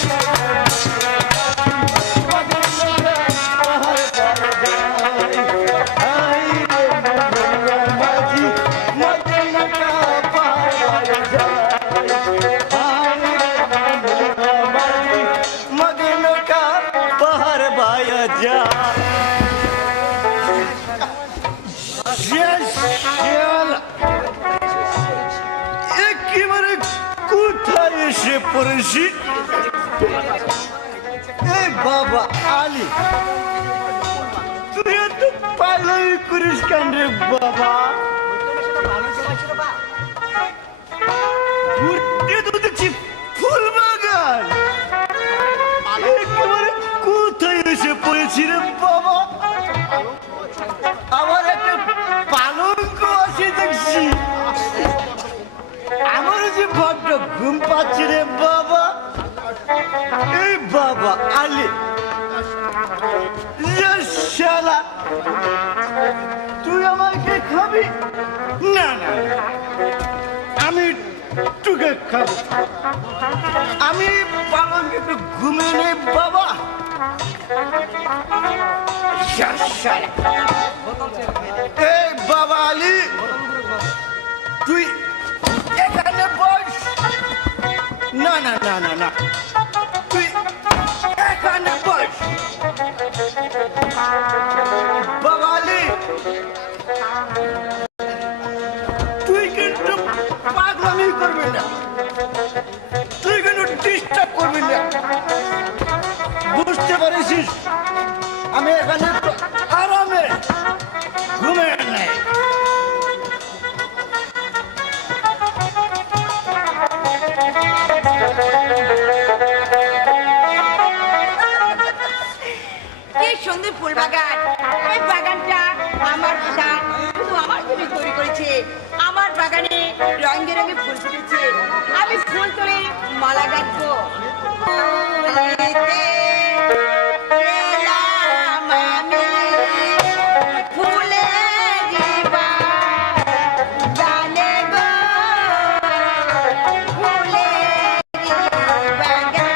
একেবারে কোথায় এসে পড়েছি এই বাবা আলী তুই এত পাগলামি করিস কেন রে বাবা ঘুরতে তো দেখছি ফুল বাগান একেবারে কোথায় এসে পড়েছি রে বাবা আমার একটা পালঙ্ক আছে দেখছি আমার যে বড্ড ঘুম পাচ্ছে রে বাবা এই বাবা আলী শালা তুই আমাকে খাবি না না আমি তোকে খাবো আমি পালঙ্কে একটু ঘুমে নেই বাবা এই বাবা আলী তুই এখানে বস না না না না না তুই এখানে বস বাবা আলী তুই কিন্তু পাগলামি করবি না তুই কিন্তু ডিস্টার্ব করবি না বুঝতে পারিস আমি এখানে আরামে ঘুমে নাই কি সুন্দর ফুল বাগান এই বাগানটা আমার পিতা শুধু আমার জন্য তৈরি করেছে আমার বাগানে রঙে রঙে ফুল ফুটেছে আমি ফুল তুলে মালা গাঁথবো ফুলেতে এলাম আমি ফুলেরই বাগানে গো ফুলেরই বাগান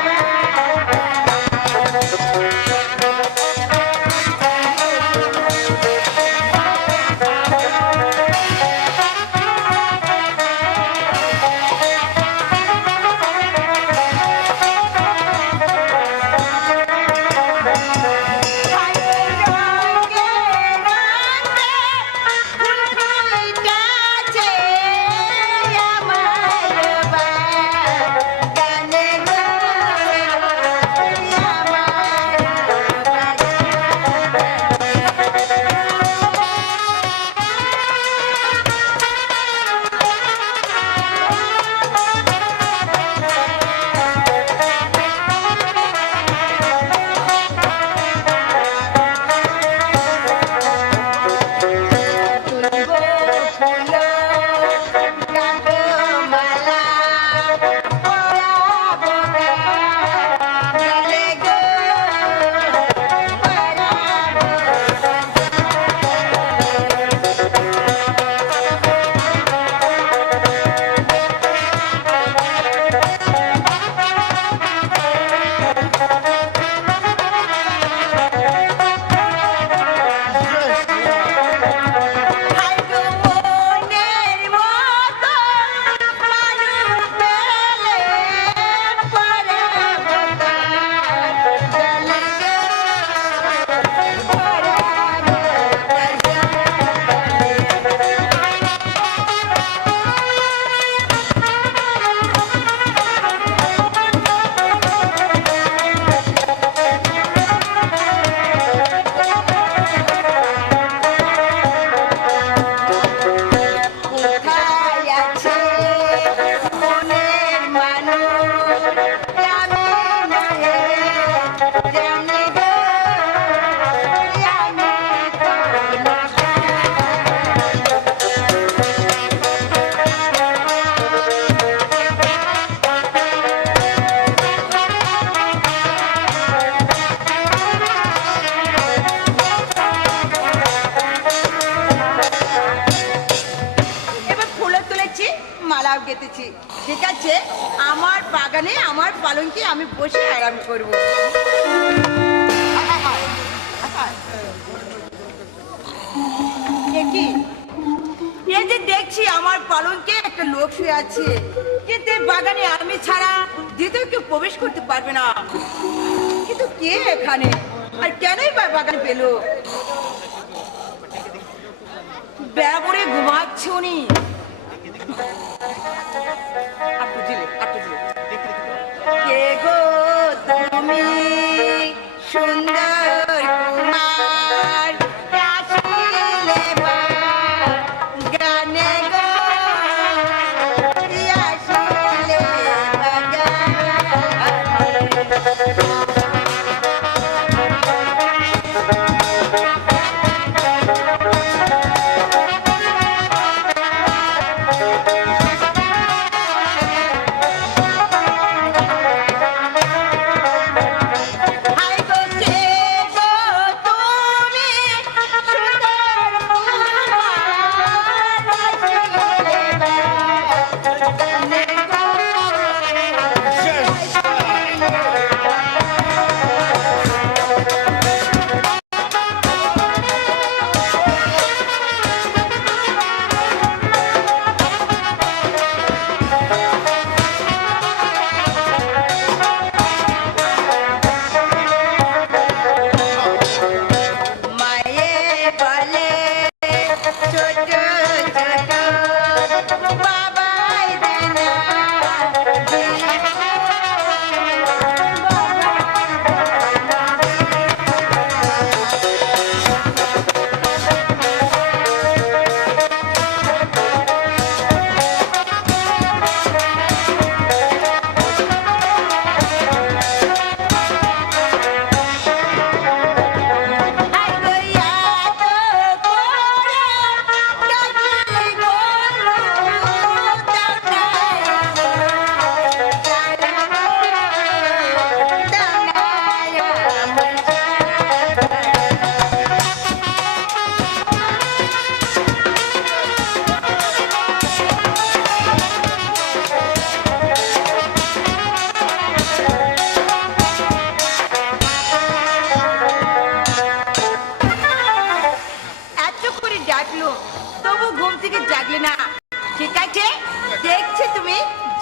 আছে আমার বাগানে আমার পালঙ্কে আমি বসে আরাম করব। এ কি? এই যে দেখছি আমার পালঙ্কে একটা লোক শুয়ে আছে, কিন্তু এই বাগানে আমি ছাড়া দ্বিতীয় কেউ প্রবেশ করতে পারবে না। কিন্তু কে এখানে আর কেনই বা বাগানে পেলো? বেড়া পড়ে ঘুমাচ্ছে উনি। কে গো তুমি সুন্দর কুমার, আসিলে বা গানে গো, আসিলে বা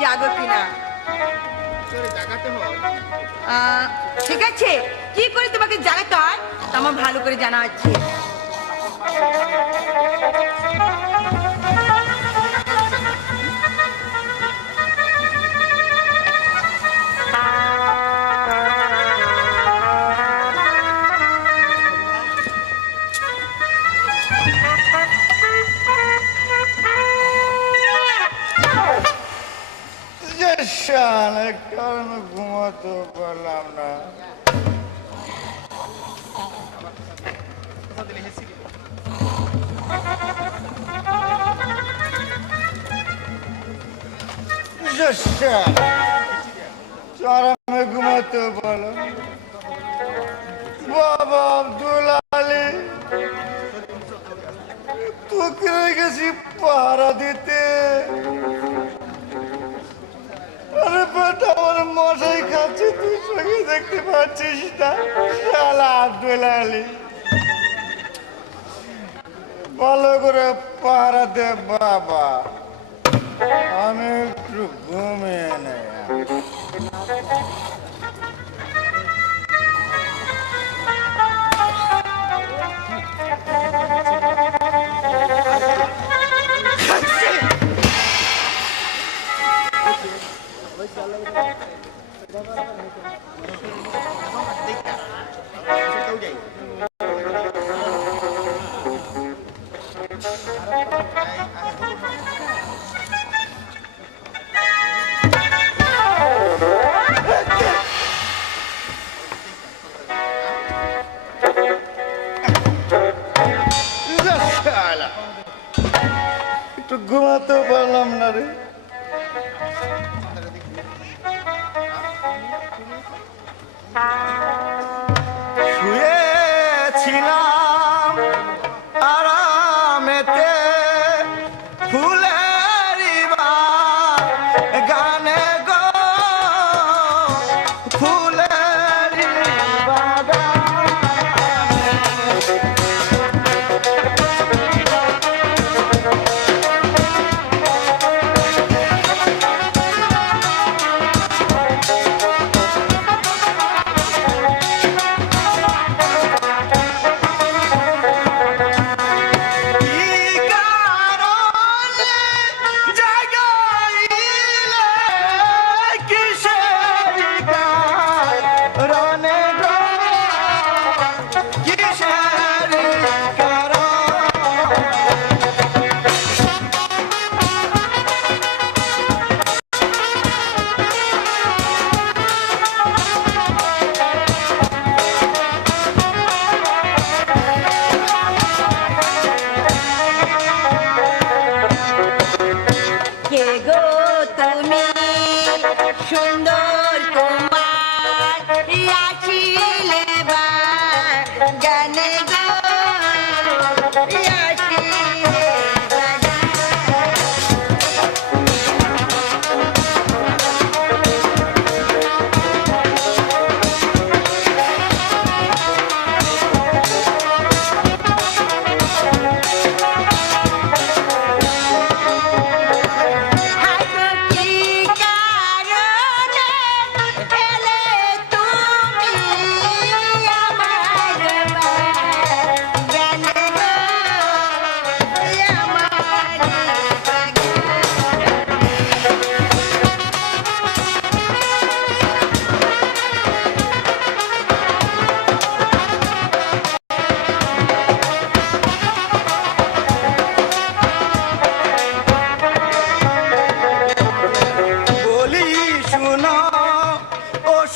জাগো কিনা। ঠিক আছে, কি করে তোমাকে জাগাতে হয় আমার ভালো করে জানা আছে। কারণ ঘুমাতে পারলাম না। চরমে ঘুমাতে পারলাম। বাবা আব্দুল আলী, তোকে গেছি পাহারা দিতে। আরে বেটা, আমার মশাই খাচ্ছে, তুই সঙ্গে দেখতে পাচ্ছিস না? শালা আব্দুল আলী, ভালো করে পাহারা দে বাবা, আমি একটু ঘুমিয়ে নেই। একটু ঘুমাতেও পারলাম না রে। শুয়ে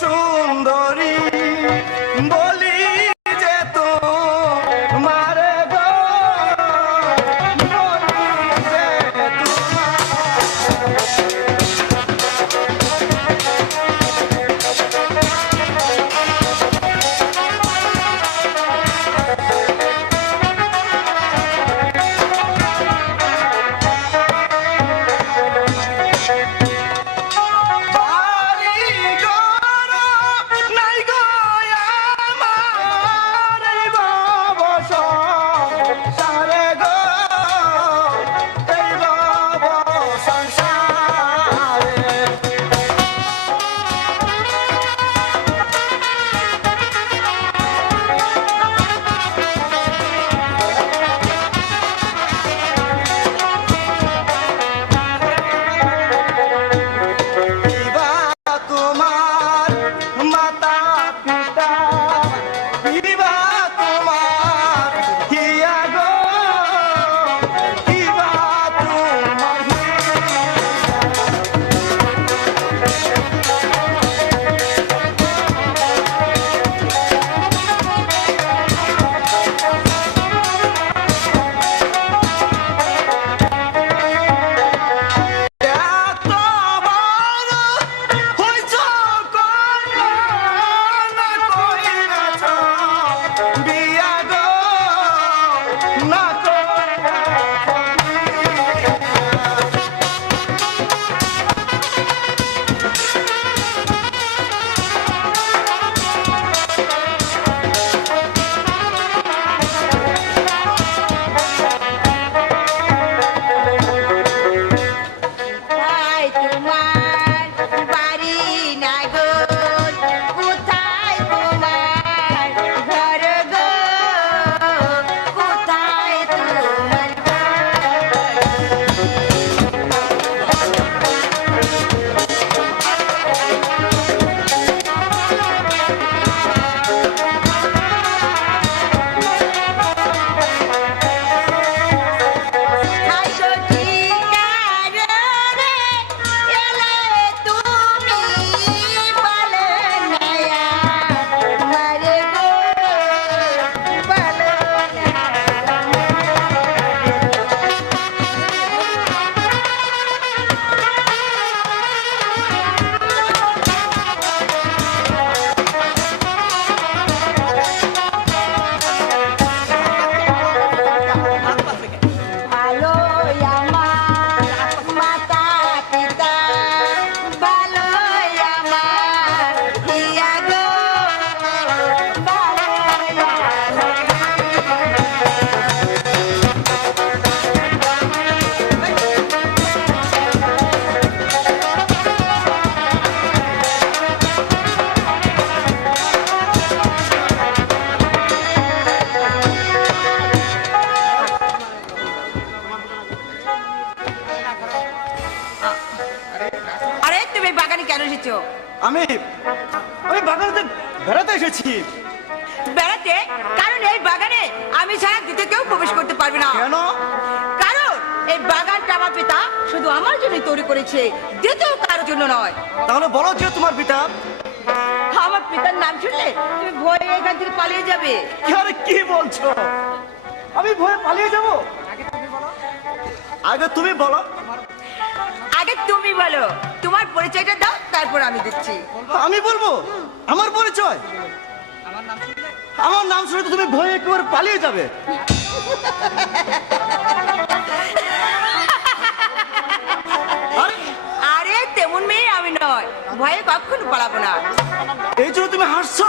সুন্দরী বলি যে তো মারে গো বলি যে আমি বাগানে বেড়াতে এসেছি। বেড়াতে? কারণ এই বাগানে আমি ছাড়া দ্বিতীয় কেউ প্রবেশ করতে পারবে না। কেন? কারণ এই বাগানটা আমার পিতা শুধু আমার জন্য তৈরি করেছে, দ্বিতীয় কারোর জন্য নয়। তাহলে বলো যে তোমার পিতা? আমার পিতার নাম শুনলে তুমি ভয়ে এখান থেকে পালিয়ে যাবে। আরে কি বলছো? আমি ভয়ে পালিয়ে যাব? আগে তুমি বলো। আগে তুমি বলো, তোমার পরিচয়টা দাও, তারপর আমি দিচ্ছি। আমি বলবো আমার পরিচয়? আমার নাম শুনে তো তুমি ভয়ে একেবারে পালিয়ে যাবে। আরে তেমন মেয়ে আমি নয়, ভয়ে কখনো পালাবো না। এই জন্য তুমি হাসছো?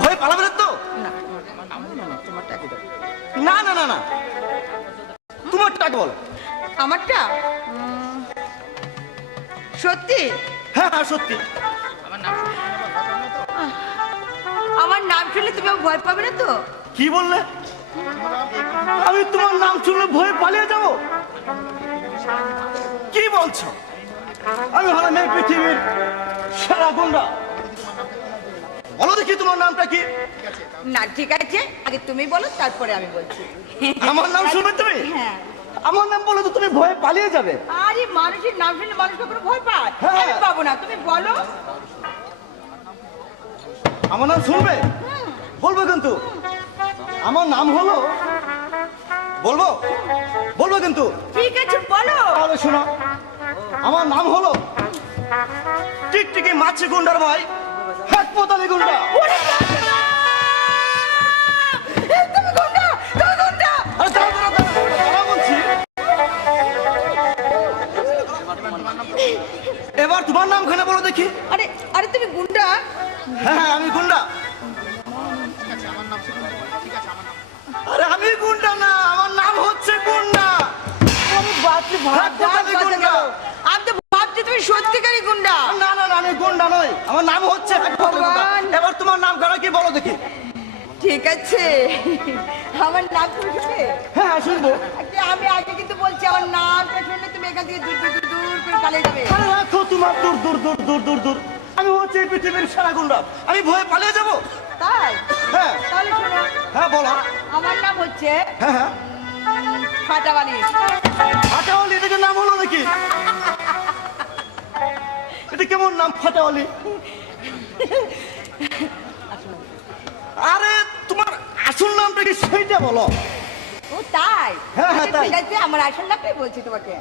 ভয়ে পালাবে না তো? না না না না, তোমারটা বলো। আমারটা? সত্যি? হ্যাঁ হ্যাঁ সত্যি। আমার নাম শুনলে তুমি ভয় পাবে না তো? কি বললে? আমি তোমার নাম শুনলে ভয়ে পালিয়ে যাব? কি বলছো? আমি হলাম এই পৃথিবীর সেরা গুন্ডা। বলো দেখি তোমার নামটা কি? না ঠিক আছে, আগে তুমি বলো, তারপরে আমি বলছি। আমার নাম শুনবে তুমি? হ্যাঁ। আমার নাম বলে তো তুমি ভয়ে পালিয়ে যাবে। আরে মানুষের নাম শুনলে মানুষ কখনো ভয় পায়? হ্যাঁ। আমি পাবো না, তুমি বলো। আমার নাম শুনবে? বলবো কিন্তু আমার নাম হলো বলবো বলবো কিন্তু ঠিক আছে বলো। তাহলে শোনো, আমার নাম হলো টিকটিকি মাছি গুন্ডার ভাই হাত পোতালি গুন্ডা। ওরে বাবা! এই তুমি গুন্ডা, তুমি গুন্ডা। আরে দাঁড়া দাঁড়া দাঁড়া, দাঁড়া বলছি। এবার তোমার নাম খানে বলো দেখি। আরে আরে তুমি গুন্ডা? হ্যাঁ আমি গুন্ডা। আরে আমি গুন্ডা না, আমার নাম হচ্ছে গুন্ডা। আমি বাপরে বাপ, হাত পোতালি বাঁচা গুন্ডা। গেল। আমি তো ভাবছি তুমি সত্যিকারই গুন্ডা। না না না, আমি গুন্ডা নই, আমার নাম হচ্ছে হাত পোতালি গুন্ডা। ভগবান। এবার তোমার নাম খানা কি বলো দেখি। ঠিক আছে, আমার নাম তুমি শুনবে? হ্যাঁ শুনবো। আচ্ছা, আমি আগে কিন্তু বলছি আমার নামটা শুনলে তুমি এখান থেকে দূর দূর দূর দূর করে পালিয়ে যাবে। আরে রাখো তোমার দূর দূর দূর দূর দূর দূর। আমি হচ্ছে এই পৃথিবীর সেরা গুন্ডা, আমি ভয়ে পালিয়ে যাবো। তাই? হ্যাঁ তাহলে শোনো, হ্যাঁ বলো। আমার নাম হচ্ছে হ্যাঁ হ্যাঁ, ফাটাবালি। ফাটাওয়ালি, এটাকে নাম হলো নাকি? এটা কেমন নাম ফাটাওয়ালি? আরে তোমার আসল নামটা কি সেইটা বলো। ও তাই? হ্যাঁ, হ্যাঁ, আচ্ছা, তাই। ঠিক আছে, আমার আসল নামটাই বলছি তোমাকে।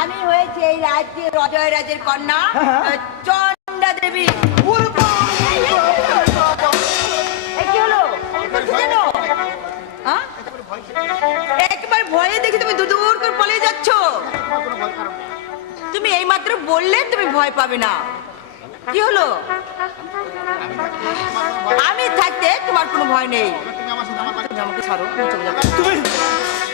আমি হয়েছে এই রাজ্যের অজয় রাজের কন্যা হ্যাঁ, চন্ডা দেবী। ওরে বাবা, এই কি হলো? কি জানো? হ্যাঁ? একবার ভয়ে দেখি তুমি দূর দূর করে পালিয়ে যাচ্ছ। তুমি এইমাত্র বললে তুমি ভয় পাবে না। কি হলো? আমি থাকতে তোমার কোনো ভয় নেই। তুমি আমাকে ছাড়ো, আমি চলে যাবো। তুমি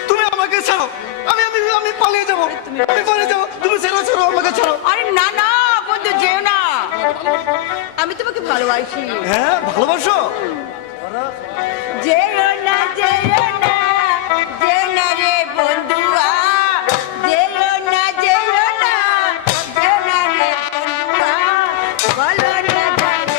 তুমি আমাকে ছাড়ো, আমি আমি আমি পালিয়ে যাবো, আমি পালিয়ে যাবো। তুমি ছাড়ো ছাড়ো, আমাকে ছাড়ো। আরে না না বন্ধু, যেও না, আমি তোমাকে ভালোবাসি। হ্যাঁ ভালোবাসো? যেও না যেও না, যেও না রে বন্ধুয়া, যেও না যেও না, যেও না রে বন্ধুয়া, বলো না জানি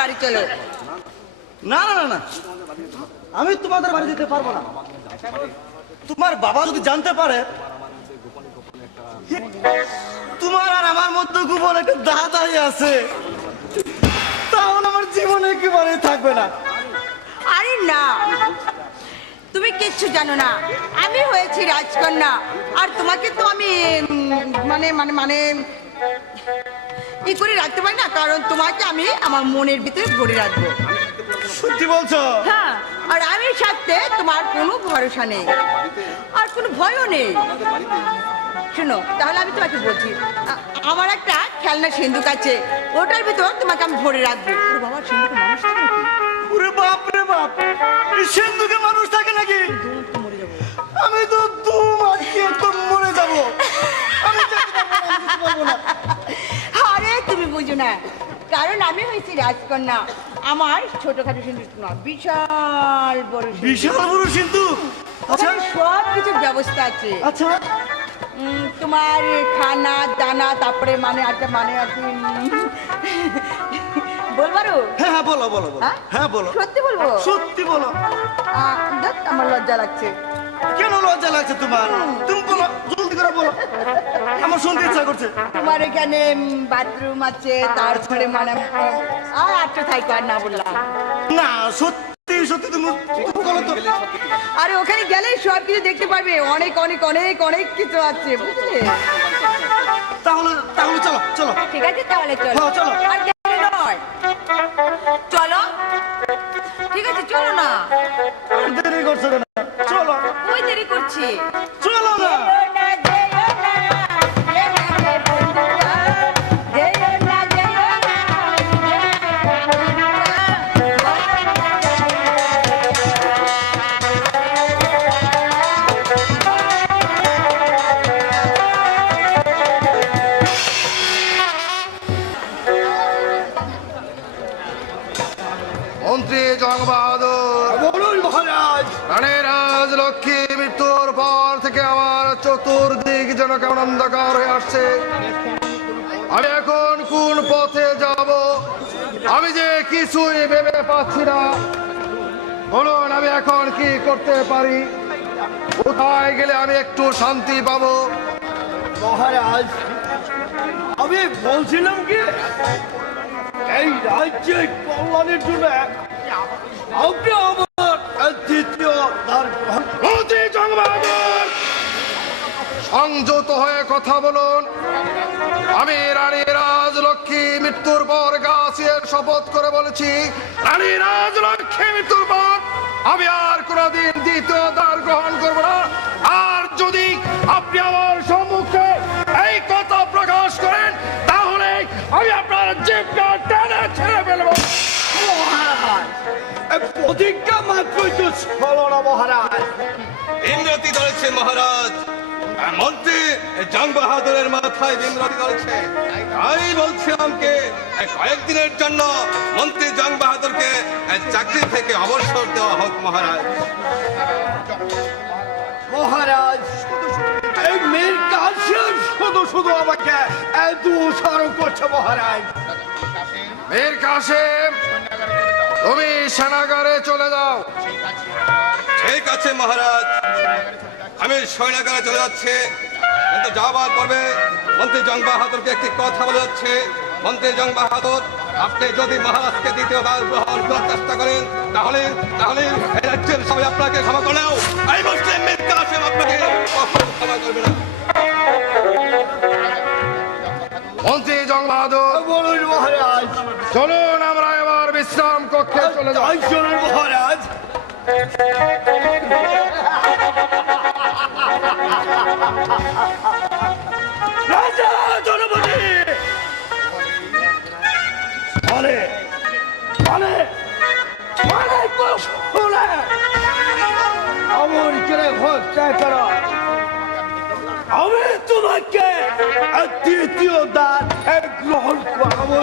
বাড়ি চলো। না না না না, আমি তোমাদের বাড়ি যেতে পারবো না। তোমার বাবা যদি জানতে পারে তোমার আর আমার মধ্যে গোপন একটা দাদাই আছে, তাহলে আমার জীবনে একেবারে থাকবে না। আরে না, তুমি কিচ্ছু জানো না, আমি হয়েছি রাজকন্যা, আর তোমাকে তো আমি মানে মানে মানে ই করে রাখতে পারি না, কারণ তোমাকে আমি আমার মনের ভিতরে ভরে রাখবো। সত্যি বলছো? হ্যাঁ, আর আমি সাথে তোমার কোনো ভরসা নেই, আর কোনো ভয়ও নেই। শোনো তাহলে আমি তোমাকে বলছি আমার একটা খেলনা সিন্ধুক আছে, ওটার ভিতর তোমাকে আমি ভরে রাখবো। ওরে বাবা, সিন্ধুকে মানুষ থাকে নাকি? ওরে বাপ রে বাপ, এই সিন্ধুকে মানুষ থাকে নাকি? আমি তো দুম আজকে একদম মরে যাবো। আমি যেতে পারবো না, আমি যেতে পারবো না। আরে তুমি বুঝো না, কারণ আমি হয়েছি রাজকন্যা। আমার ছোটখাটো সিন্ধুক না, বিশাল বড় সিন্ধুক। বিশাল বড় সিন্ধুক। আচ্ছা ওখানে সব কিছুর ব্যবস্থা আছে। আচ্ছা, তোমার খানা দানা, তারপরে মানে একটা মানে আর কি বলবারো? হ্যাঁ হ্যাঁ, বলো বলো বলো। হ্যাঁ? হ্যাঁ বলো, সত্যি বলবো? সত্যি বলো। দেখ আমার লজ্জা লাগছে। কেন লজ্জা লাগছে তোমার? তুমি বলো, জলদি করে বলো, আমার শুনতে ইচ্ছা করছে। তোমার এখানে বাথরুম আছে, তারপরে মানে আটটা থাইকো, আর না বললাম। না, সত্যি সত্যি তুমি বলো তো। আরে ওখানে গেলে সব কিছু দেখতে পারবে, অনেক অনেক অনেক অনেক কিছু আছে, বুঝলে? তাহলে তাহলে চলো চলো। ঠিক আছে তাহলে চলো। হ্যাঁ, চলো। আর দেরি নয়, চলো। ঠিক আছে চলো না। দেরি করছো কেন? চলো ওই দেরি করছি। চলো না। মন্ত্রী জং বাহাদুর, বলুন মহারাজ। রানী রাজলক্ষ্মী মৃত্যুর পর থেকে আমার চতুর্দিক যেন কেমন অন্ধকার হয়ে আসছে। আমি এখন কোন পথে যাব আমি যে কিছুই ভেবে পাচ্ছি না। বলুন আমি এখন কি করতে পারি? কোথায় গেলে আমি একটু শান্তি পাবো? মহারাজ, আমি বলছিলাম কি, এই রাজ্যের কল্যাণের জন্য আপনি আমার দ্বিতীয় দ্বার গ্রহণ করুন। মন্ত্রী জং বাহাদুর, সংযত হয়ে কথা বলুন। আমি রানী রাজলক্ষ্মী মৃত্যুর পর গাছের শপথ করে বলেছি, রানী রাজলক্ষ্মী মৃত্যুর পর আমি আর কোনদিন দ্বিতীয় দ্বার গ্রহণ করব না। আর যদি আপনি আমার সম্মুখে এই কথা প্রকাশ করেন তাহলে আমি আপনার জিভটা টেনে ছেড়ে ফেলবো। মহারাজ, এই প্রতিজ্ঞা মাত্রই তো ছলো না মহারাজ। ইন্দ্রতি ধরেছে মহারাজ। আর মন্ত্রী জং বাহাদুরের মাথায় ইন্দ্রতি ধরেছে। তাই বলছিলাম কি, কয়েকদিনের জন্য মন্ত্রী জং বাহাদুরকে চাকরি থেকে অবসর দেওয়া হোক মহারাজ। মহারাজ, এই মীর কাসেম শুধু শুধু আমাকে দোষারোপ করছে মহারাজ। মীর কাসেম, তুমি সেনাগারে চলে যাও। ঠিক আছে মহারাজ, আমি সৈন্যগারে চলে যাচ্ছি। কিন্তু যাওয়ার পূর্বে মন্ত্রী জং বাহাদুরকে একটি কথা বলে যাচ্ছে। মন্ত্রী জং বাহাদুর, আপনি যদি মহারাজকে দ্বিতীয় দ্বার গ্রহণ করার চেষ্টা করেন তাহলে তাহলে এই রাজ্যের সবাই আপনাকে ক্ষমা করে নাও। এই মুসলিম মীর কাসেম আপনাকে কখনো ক্ষমা করবে না। মন্ত্রী জং বাহাদুর, বলুন মহারাজ। চলুন আমরা এবার বিশ্রাম কক্ষে চলে যাই। তাই চলুন মহারাজ। রাজা জনপতি, বলে বলে বলে বলে আমার ছেলে হত্যা করো, আমি তোমাকে দ্বিতীয় দান গ্রহণ করাবো।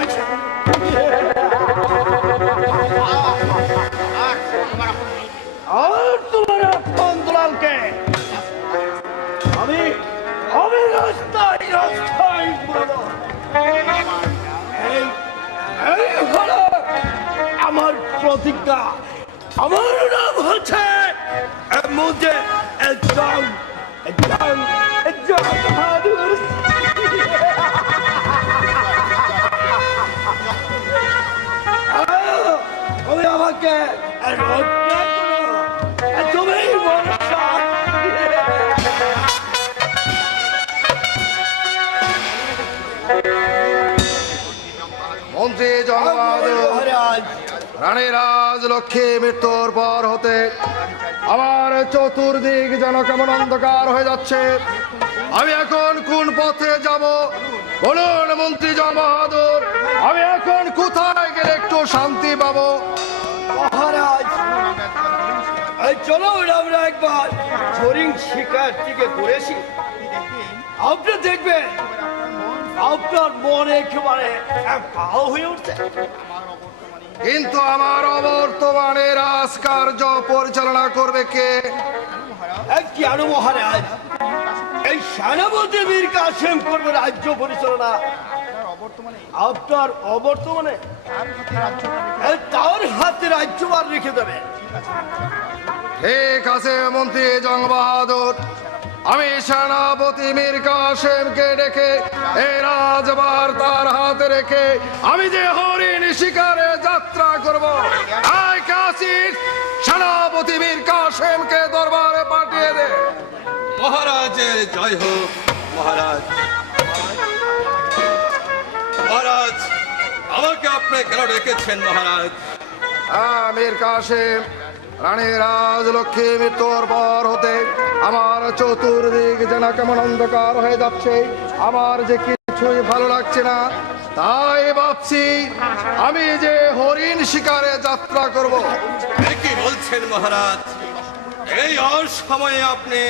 আর তোমার দুলালকে আমি আমি রাস্তায় রাস্তায় ঘুরাবো। এই হলো আমার প্রতিজ্ঞা। আমার নাম হচ্ছে মুজে জং জং জং বাহাদুর। তুমি আমাকে রক্ষা করো, তুমি ভরসা। মন্ত্রী জং বাহাদুর, মহারাজ, রানী রাজলক্ষ্মী মৃত্যুর পর হতে আমার চতুর্দিক যেন কেমন অন্ধকার হয়ে যাচ্ছে। আমি এখন কোন পথে যাব বলুন মন্ত্রী জন বাহাদুর, আমি এখন কোথায় গেলে একটু শান্তি পাবো? মহারাজ, এই চলো আমরা একবার হরিণ শিকার থেকে ঘুরেছি। আপনি দেখবেন আপনার মন একেবারে ভালো হয়ে উঠছে। কিন্তু আমার অবর্তমানে রাজকার্য পরিচালনা করবে কে? কেন মহারাজ? এই সেনাপতি মীর কাসেম করবে রাজ্য পরিচালনা। আপনার অবর্তমানে তার হাতে রাজ্যভার রেখে দেবে। ঠিক আছে মন্ত্রী জং বাহাদুর, আমি সেনাপতি মীর কাসেমকে ডেকে এই রাজভার তার হাতে রেখে আমি যে হরিণ শিকারে যাত্রা করব, আই কাশির সেনাপতি মীর কাসেমকে দরবারে পাঠিয়ে দে। মহারাজের জয় হোক। মহারাজ, মহারাজ, আমাকে আপনি কেন ডেকেছেন মহারাজ? মীর কাসেম, রানী রাজলক্ষ্মী মৃত্যুর পর হতে আমার চতুর্দিক যেন কেমন অন্ধকার হয়ে যাচ্ছে, আমার যে কিছুই ভালো লাগছে না। তাই ভাবছি আমি যে হরিণ শিকারে যাত্রা করব। কি বলছেন মহারাজ? এই অসময়ে আপনি?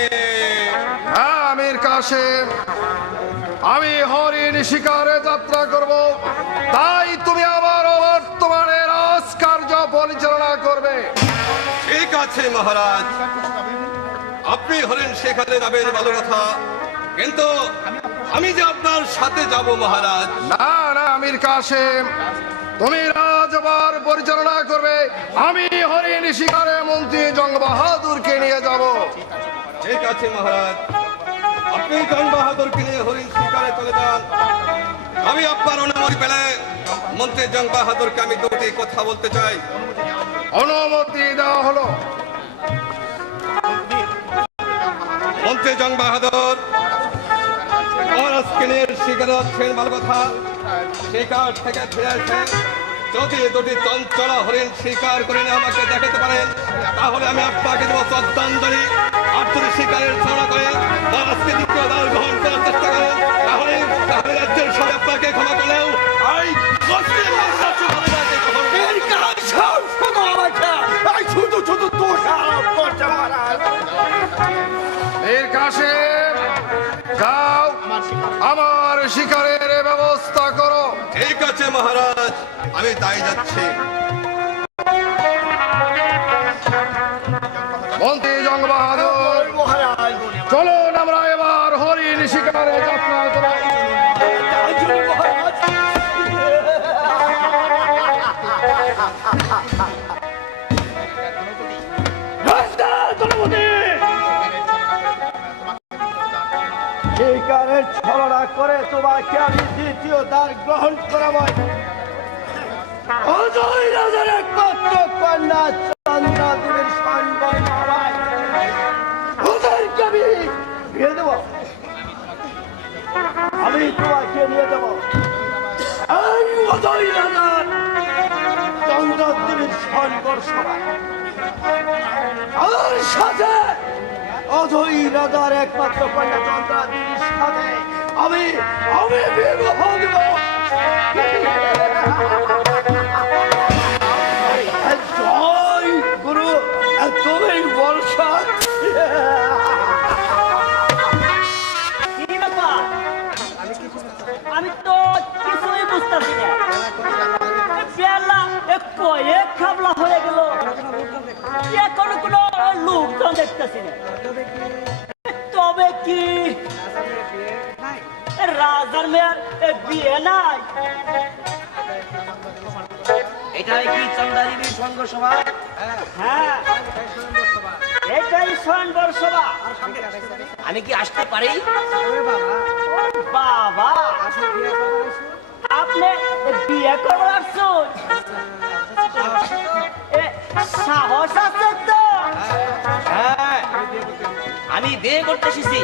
হ্যাঁ মীর কাসেম, আমি হরিণ শিকারে যাত্রা করব, তাই তুমি আমার বর্তমানে রাজকার্য পরিচালনা করবে। ঠিক আছে মহারাজ, আপনি হলেন সেখানে যাবেন ভালো কথা, কিন্তু আমি যে আপনার সাথে যাব মহারাজ। না না মীর কাসেম, তুমি রাজভার পরিচালনা করবে, আমি হরিণ শিকারে মন্ত্রী জং বাহাদুরকে নিয়ে যাব। ঠিক আছে মহারাজ, আপনি জং বাহাদুরকে নিয়ে হরিণ শিকারে চলে যান। আমি আপনার অনুমতি পেলে মন্ত্রী জং বাহাদুরকে আমি দুটি কথা বলতে চাই। অনুমতি দেওয়া হলো। মন্ত্রী জং বাহাদুর, মহারাজকে নিয়ে শিকারে যাচ্ছেন ভালো কথা, শিকার থেকে ফিরে এসে যদি দুটি চঞ্চলা হরিণ শিকার করে নিয়ে আমাকে দেখাতে পারেন, তাহলে আমি আপনাকে দেবো শ্রদ্ধাঞ্জলি। আর যদি শিকারের ছড়া করে মহারাজকে দ্বিতীয় দ্বার গ্রহণ করার চেষ্টা করেন, তাহলে রাজ্যের সঙ্গে আপনাকে ক্ষমা করলেও এই মুসলিম রাষ্ট্র মহারাজকে গ্রহণ করবেন। শুধু শুধু দোষারোপ করছে মহারাজ। মীর কাসেম, যাও আমার শিকারের ব্যবস্থা করো। ঠিক আছে মহারাজ, আমি তাই যাচ্ছি। মন্ত্রী জং বাহাদুর, মহারাজ, চলুন আমরা এবার হরিণ শিকারে যাত্রা করো। মহারাজ, শিকারের ছলনা করে তোমাকে আমি দ্বিতীয় দ্বার গ্রহণ করাবো। অজয় রাজার একমাত্র কন্যা চন্দ্রা দেবীর সম্মান করায় ওদেরকে আমি বিয়ে দেব। আমি তোমাকে নিয়ে দেব এই অজয় রাজার চন্দ্রা দেবীর সম্মান সভায়, আর সাথে অজয় রাজার একমাত্র কন্যা চন্দ্রা দেবীর সাথে আমি বিবাহ দেব। জয় গুরু, তুমি বর্ষা। কি ব্যাপার? আমি তো কিছুই বুঝতেছি না। বেলা কয়েক খাবলা হয়ে গেল, এখন কোনো লোকজন দেখতেছি না। তবে কি রাজার মেয়ের বিয়ে নাই? এটাই কি চন্দ্রাদেবীর সঙ্গ সভা? হ্যাঁ, এটাই স্বয়ংবর সভা। আমি কি আসতে পারি? বাবা, আপনি বিয়ে করবার আসছেন? সাহস আছে তো? হ্যাঁ, আমি বিয়ে করতে এসেছি।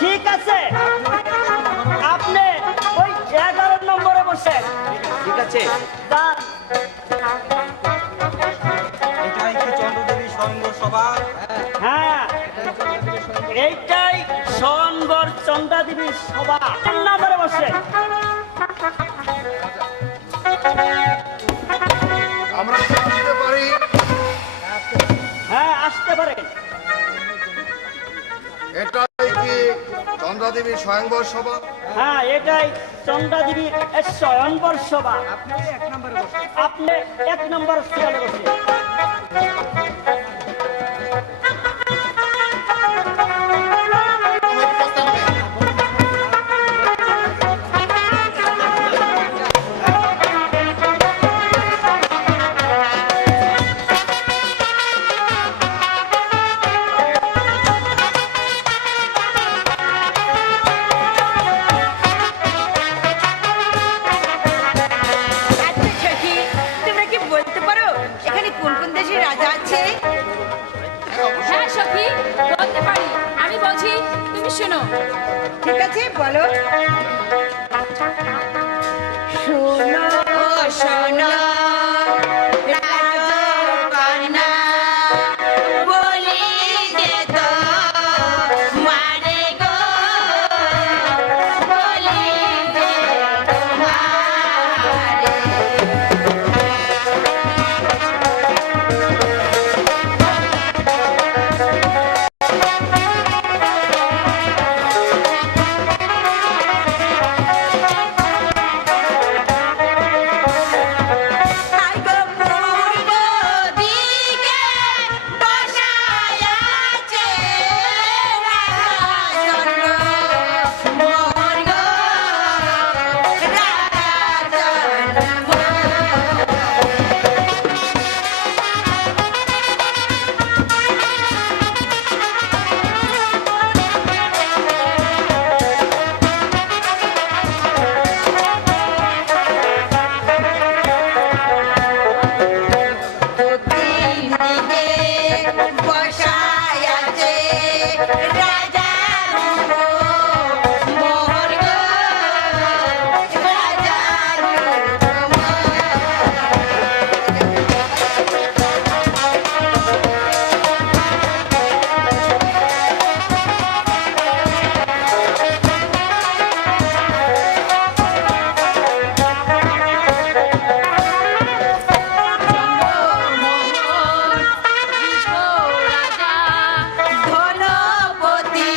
ঠিক আছে, আপনি ওই 11 নম্বরে বসেন। ঠিক আছে। যান। এটাই কি চন্দ্রদেবীর সঙ্গ সভা? হ্যাঁ, এইটাই স্বয়ং জাদুঘর চন্দ্রা দেবীর সভা নাম্বারে বসে। আমরা কি আসতে পারি? হ্যাঁ, আসতে পারেন। এটাই কি চন্দ্রাদেবী স্বয়ংবর সভা? হ্যাঁ, এটাই চন্দ্রা দেবীর স্বয়ংবর সভা। আপনি এক নম্বর চেয়ারে বসে। আচ্ছা সখী, তোমরা কি বলতে পারো এখানে কোন কোন দেশের রাজা আছে? হ্যাঁ সখী, বলতে পারি। আমি বলছি, তুমি শোনো। ঠিক আছে, বলো। শোনো শোনো রাজকন্যা, বলি যে তো মারে গো, বলি যে তোমারে। আই গো পূর্ব দিকে বসায় আছে রাজচন্দ্র মোহন গো, রাজচন্দ্র মোহন। দক্ষিণ দিকে বসায় আছে রাজা মোহন গো, রাজা মোহন। ধনপতি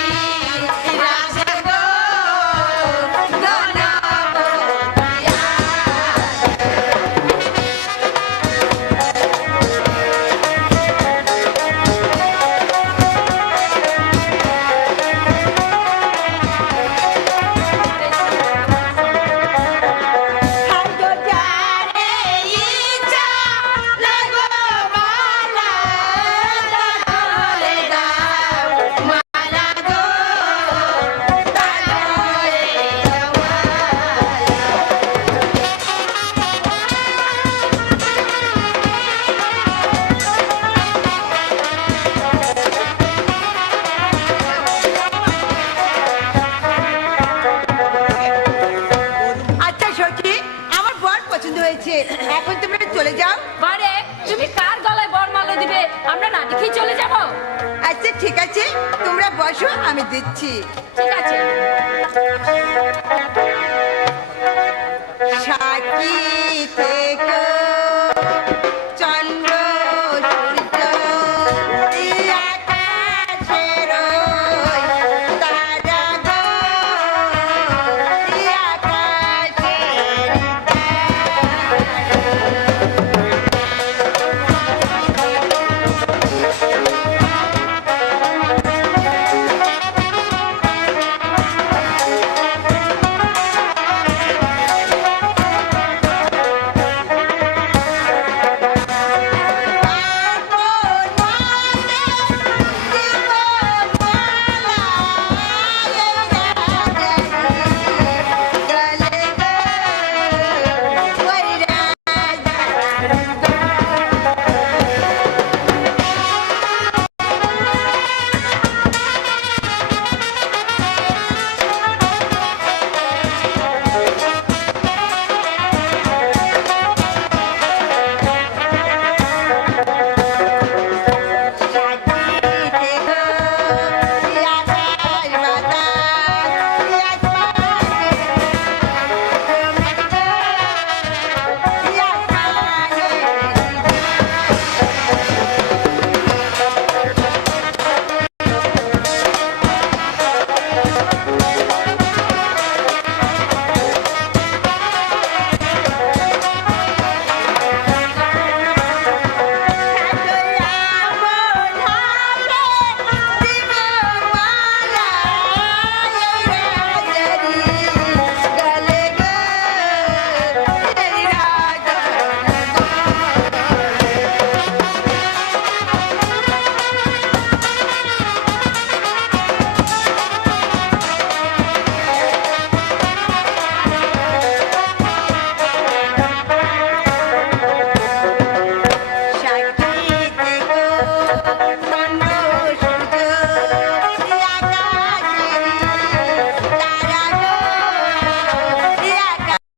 রাজা গো, ধনপতি হাইগো যারে ইচ্ছা লাগো মালা, তারে দাও মালা গো, তারে দাও মালা। আচ্ছা সখী, আমার বর পছন্দ হয়েছে, এখন তোমরা চলে যাও। বারে, তুমি কার গলায় বরমালা দিবে? আমরা না দেখেই চলে যাব। আচ্ছা ঠিক আছে, তোমরা বসো, আমি দিচ্ছি। ঠিক আছে। সাকি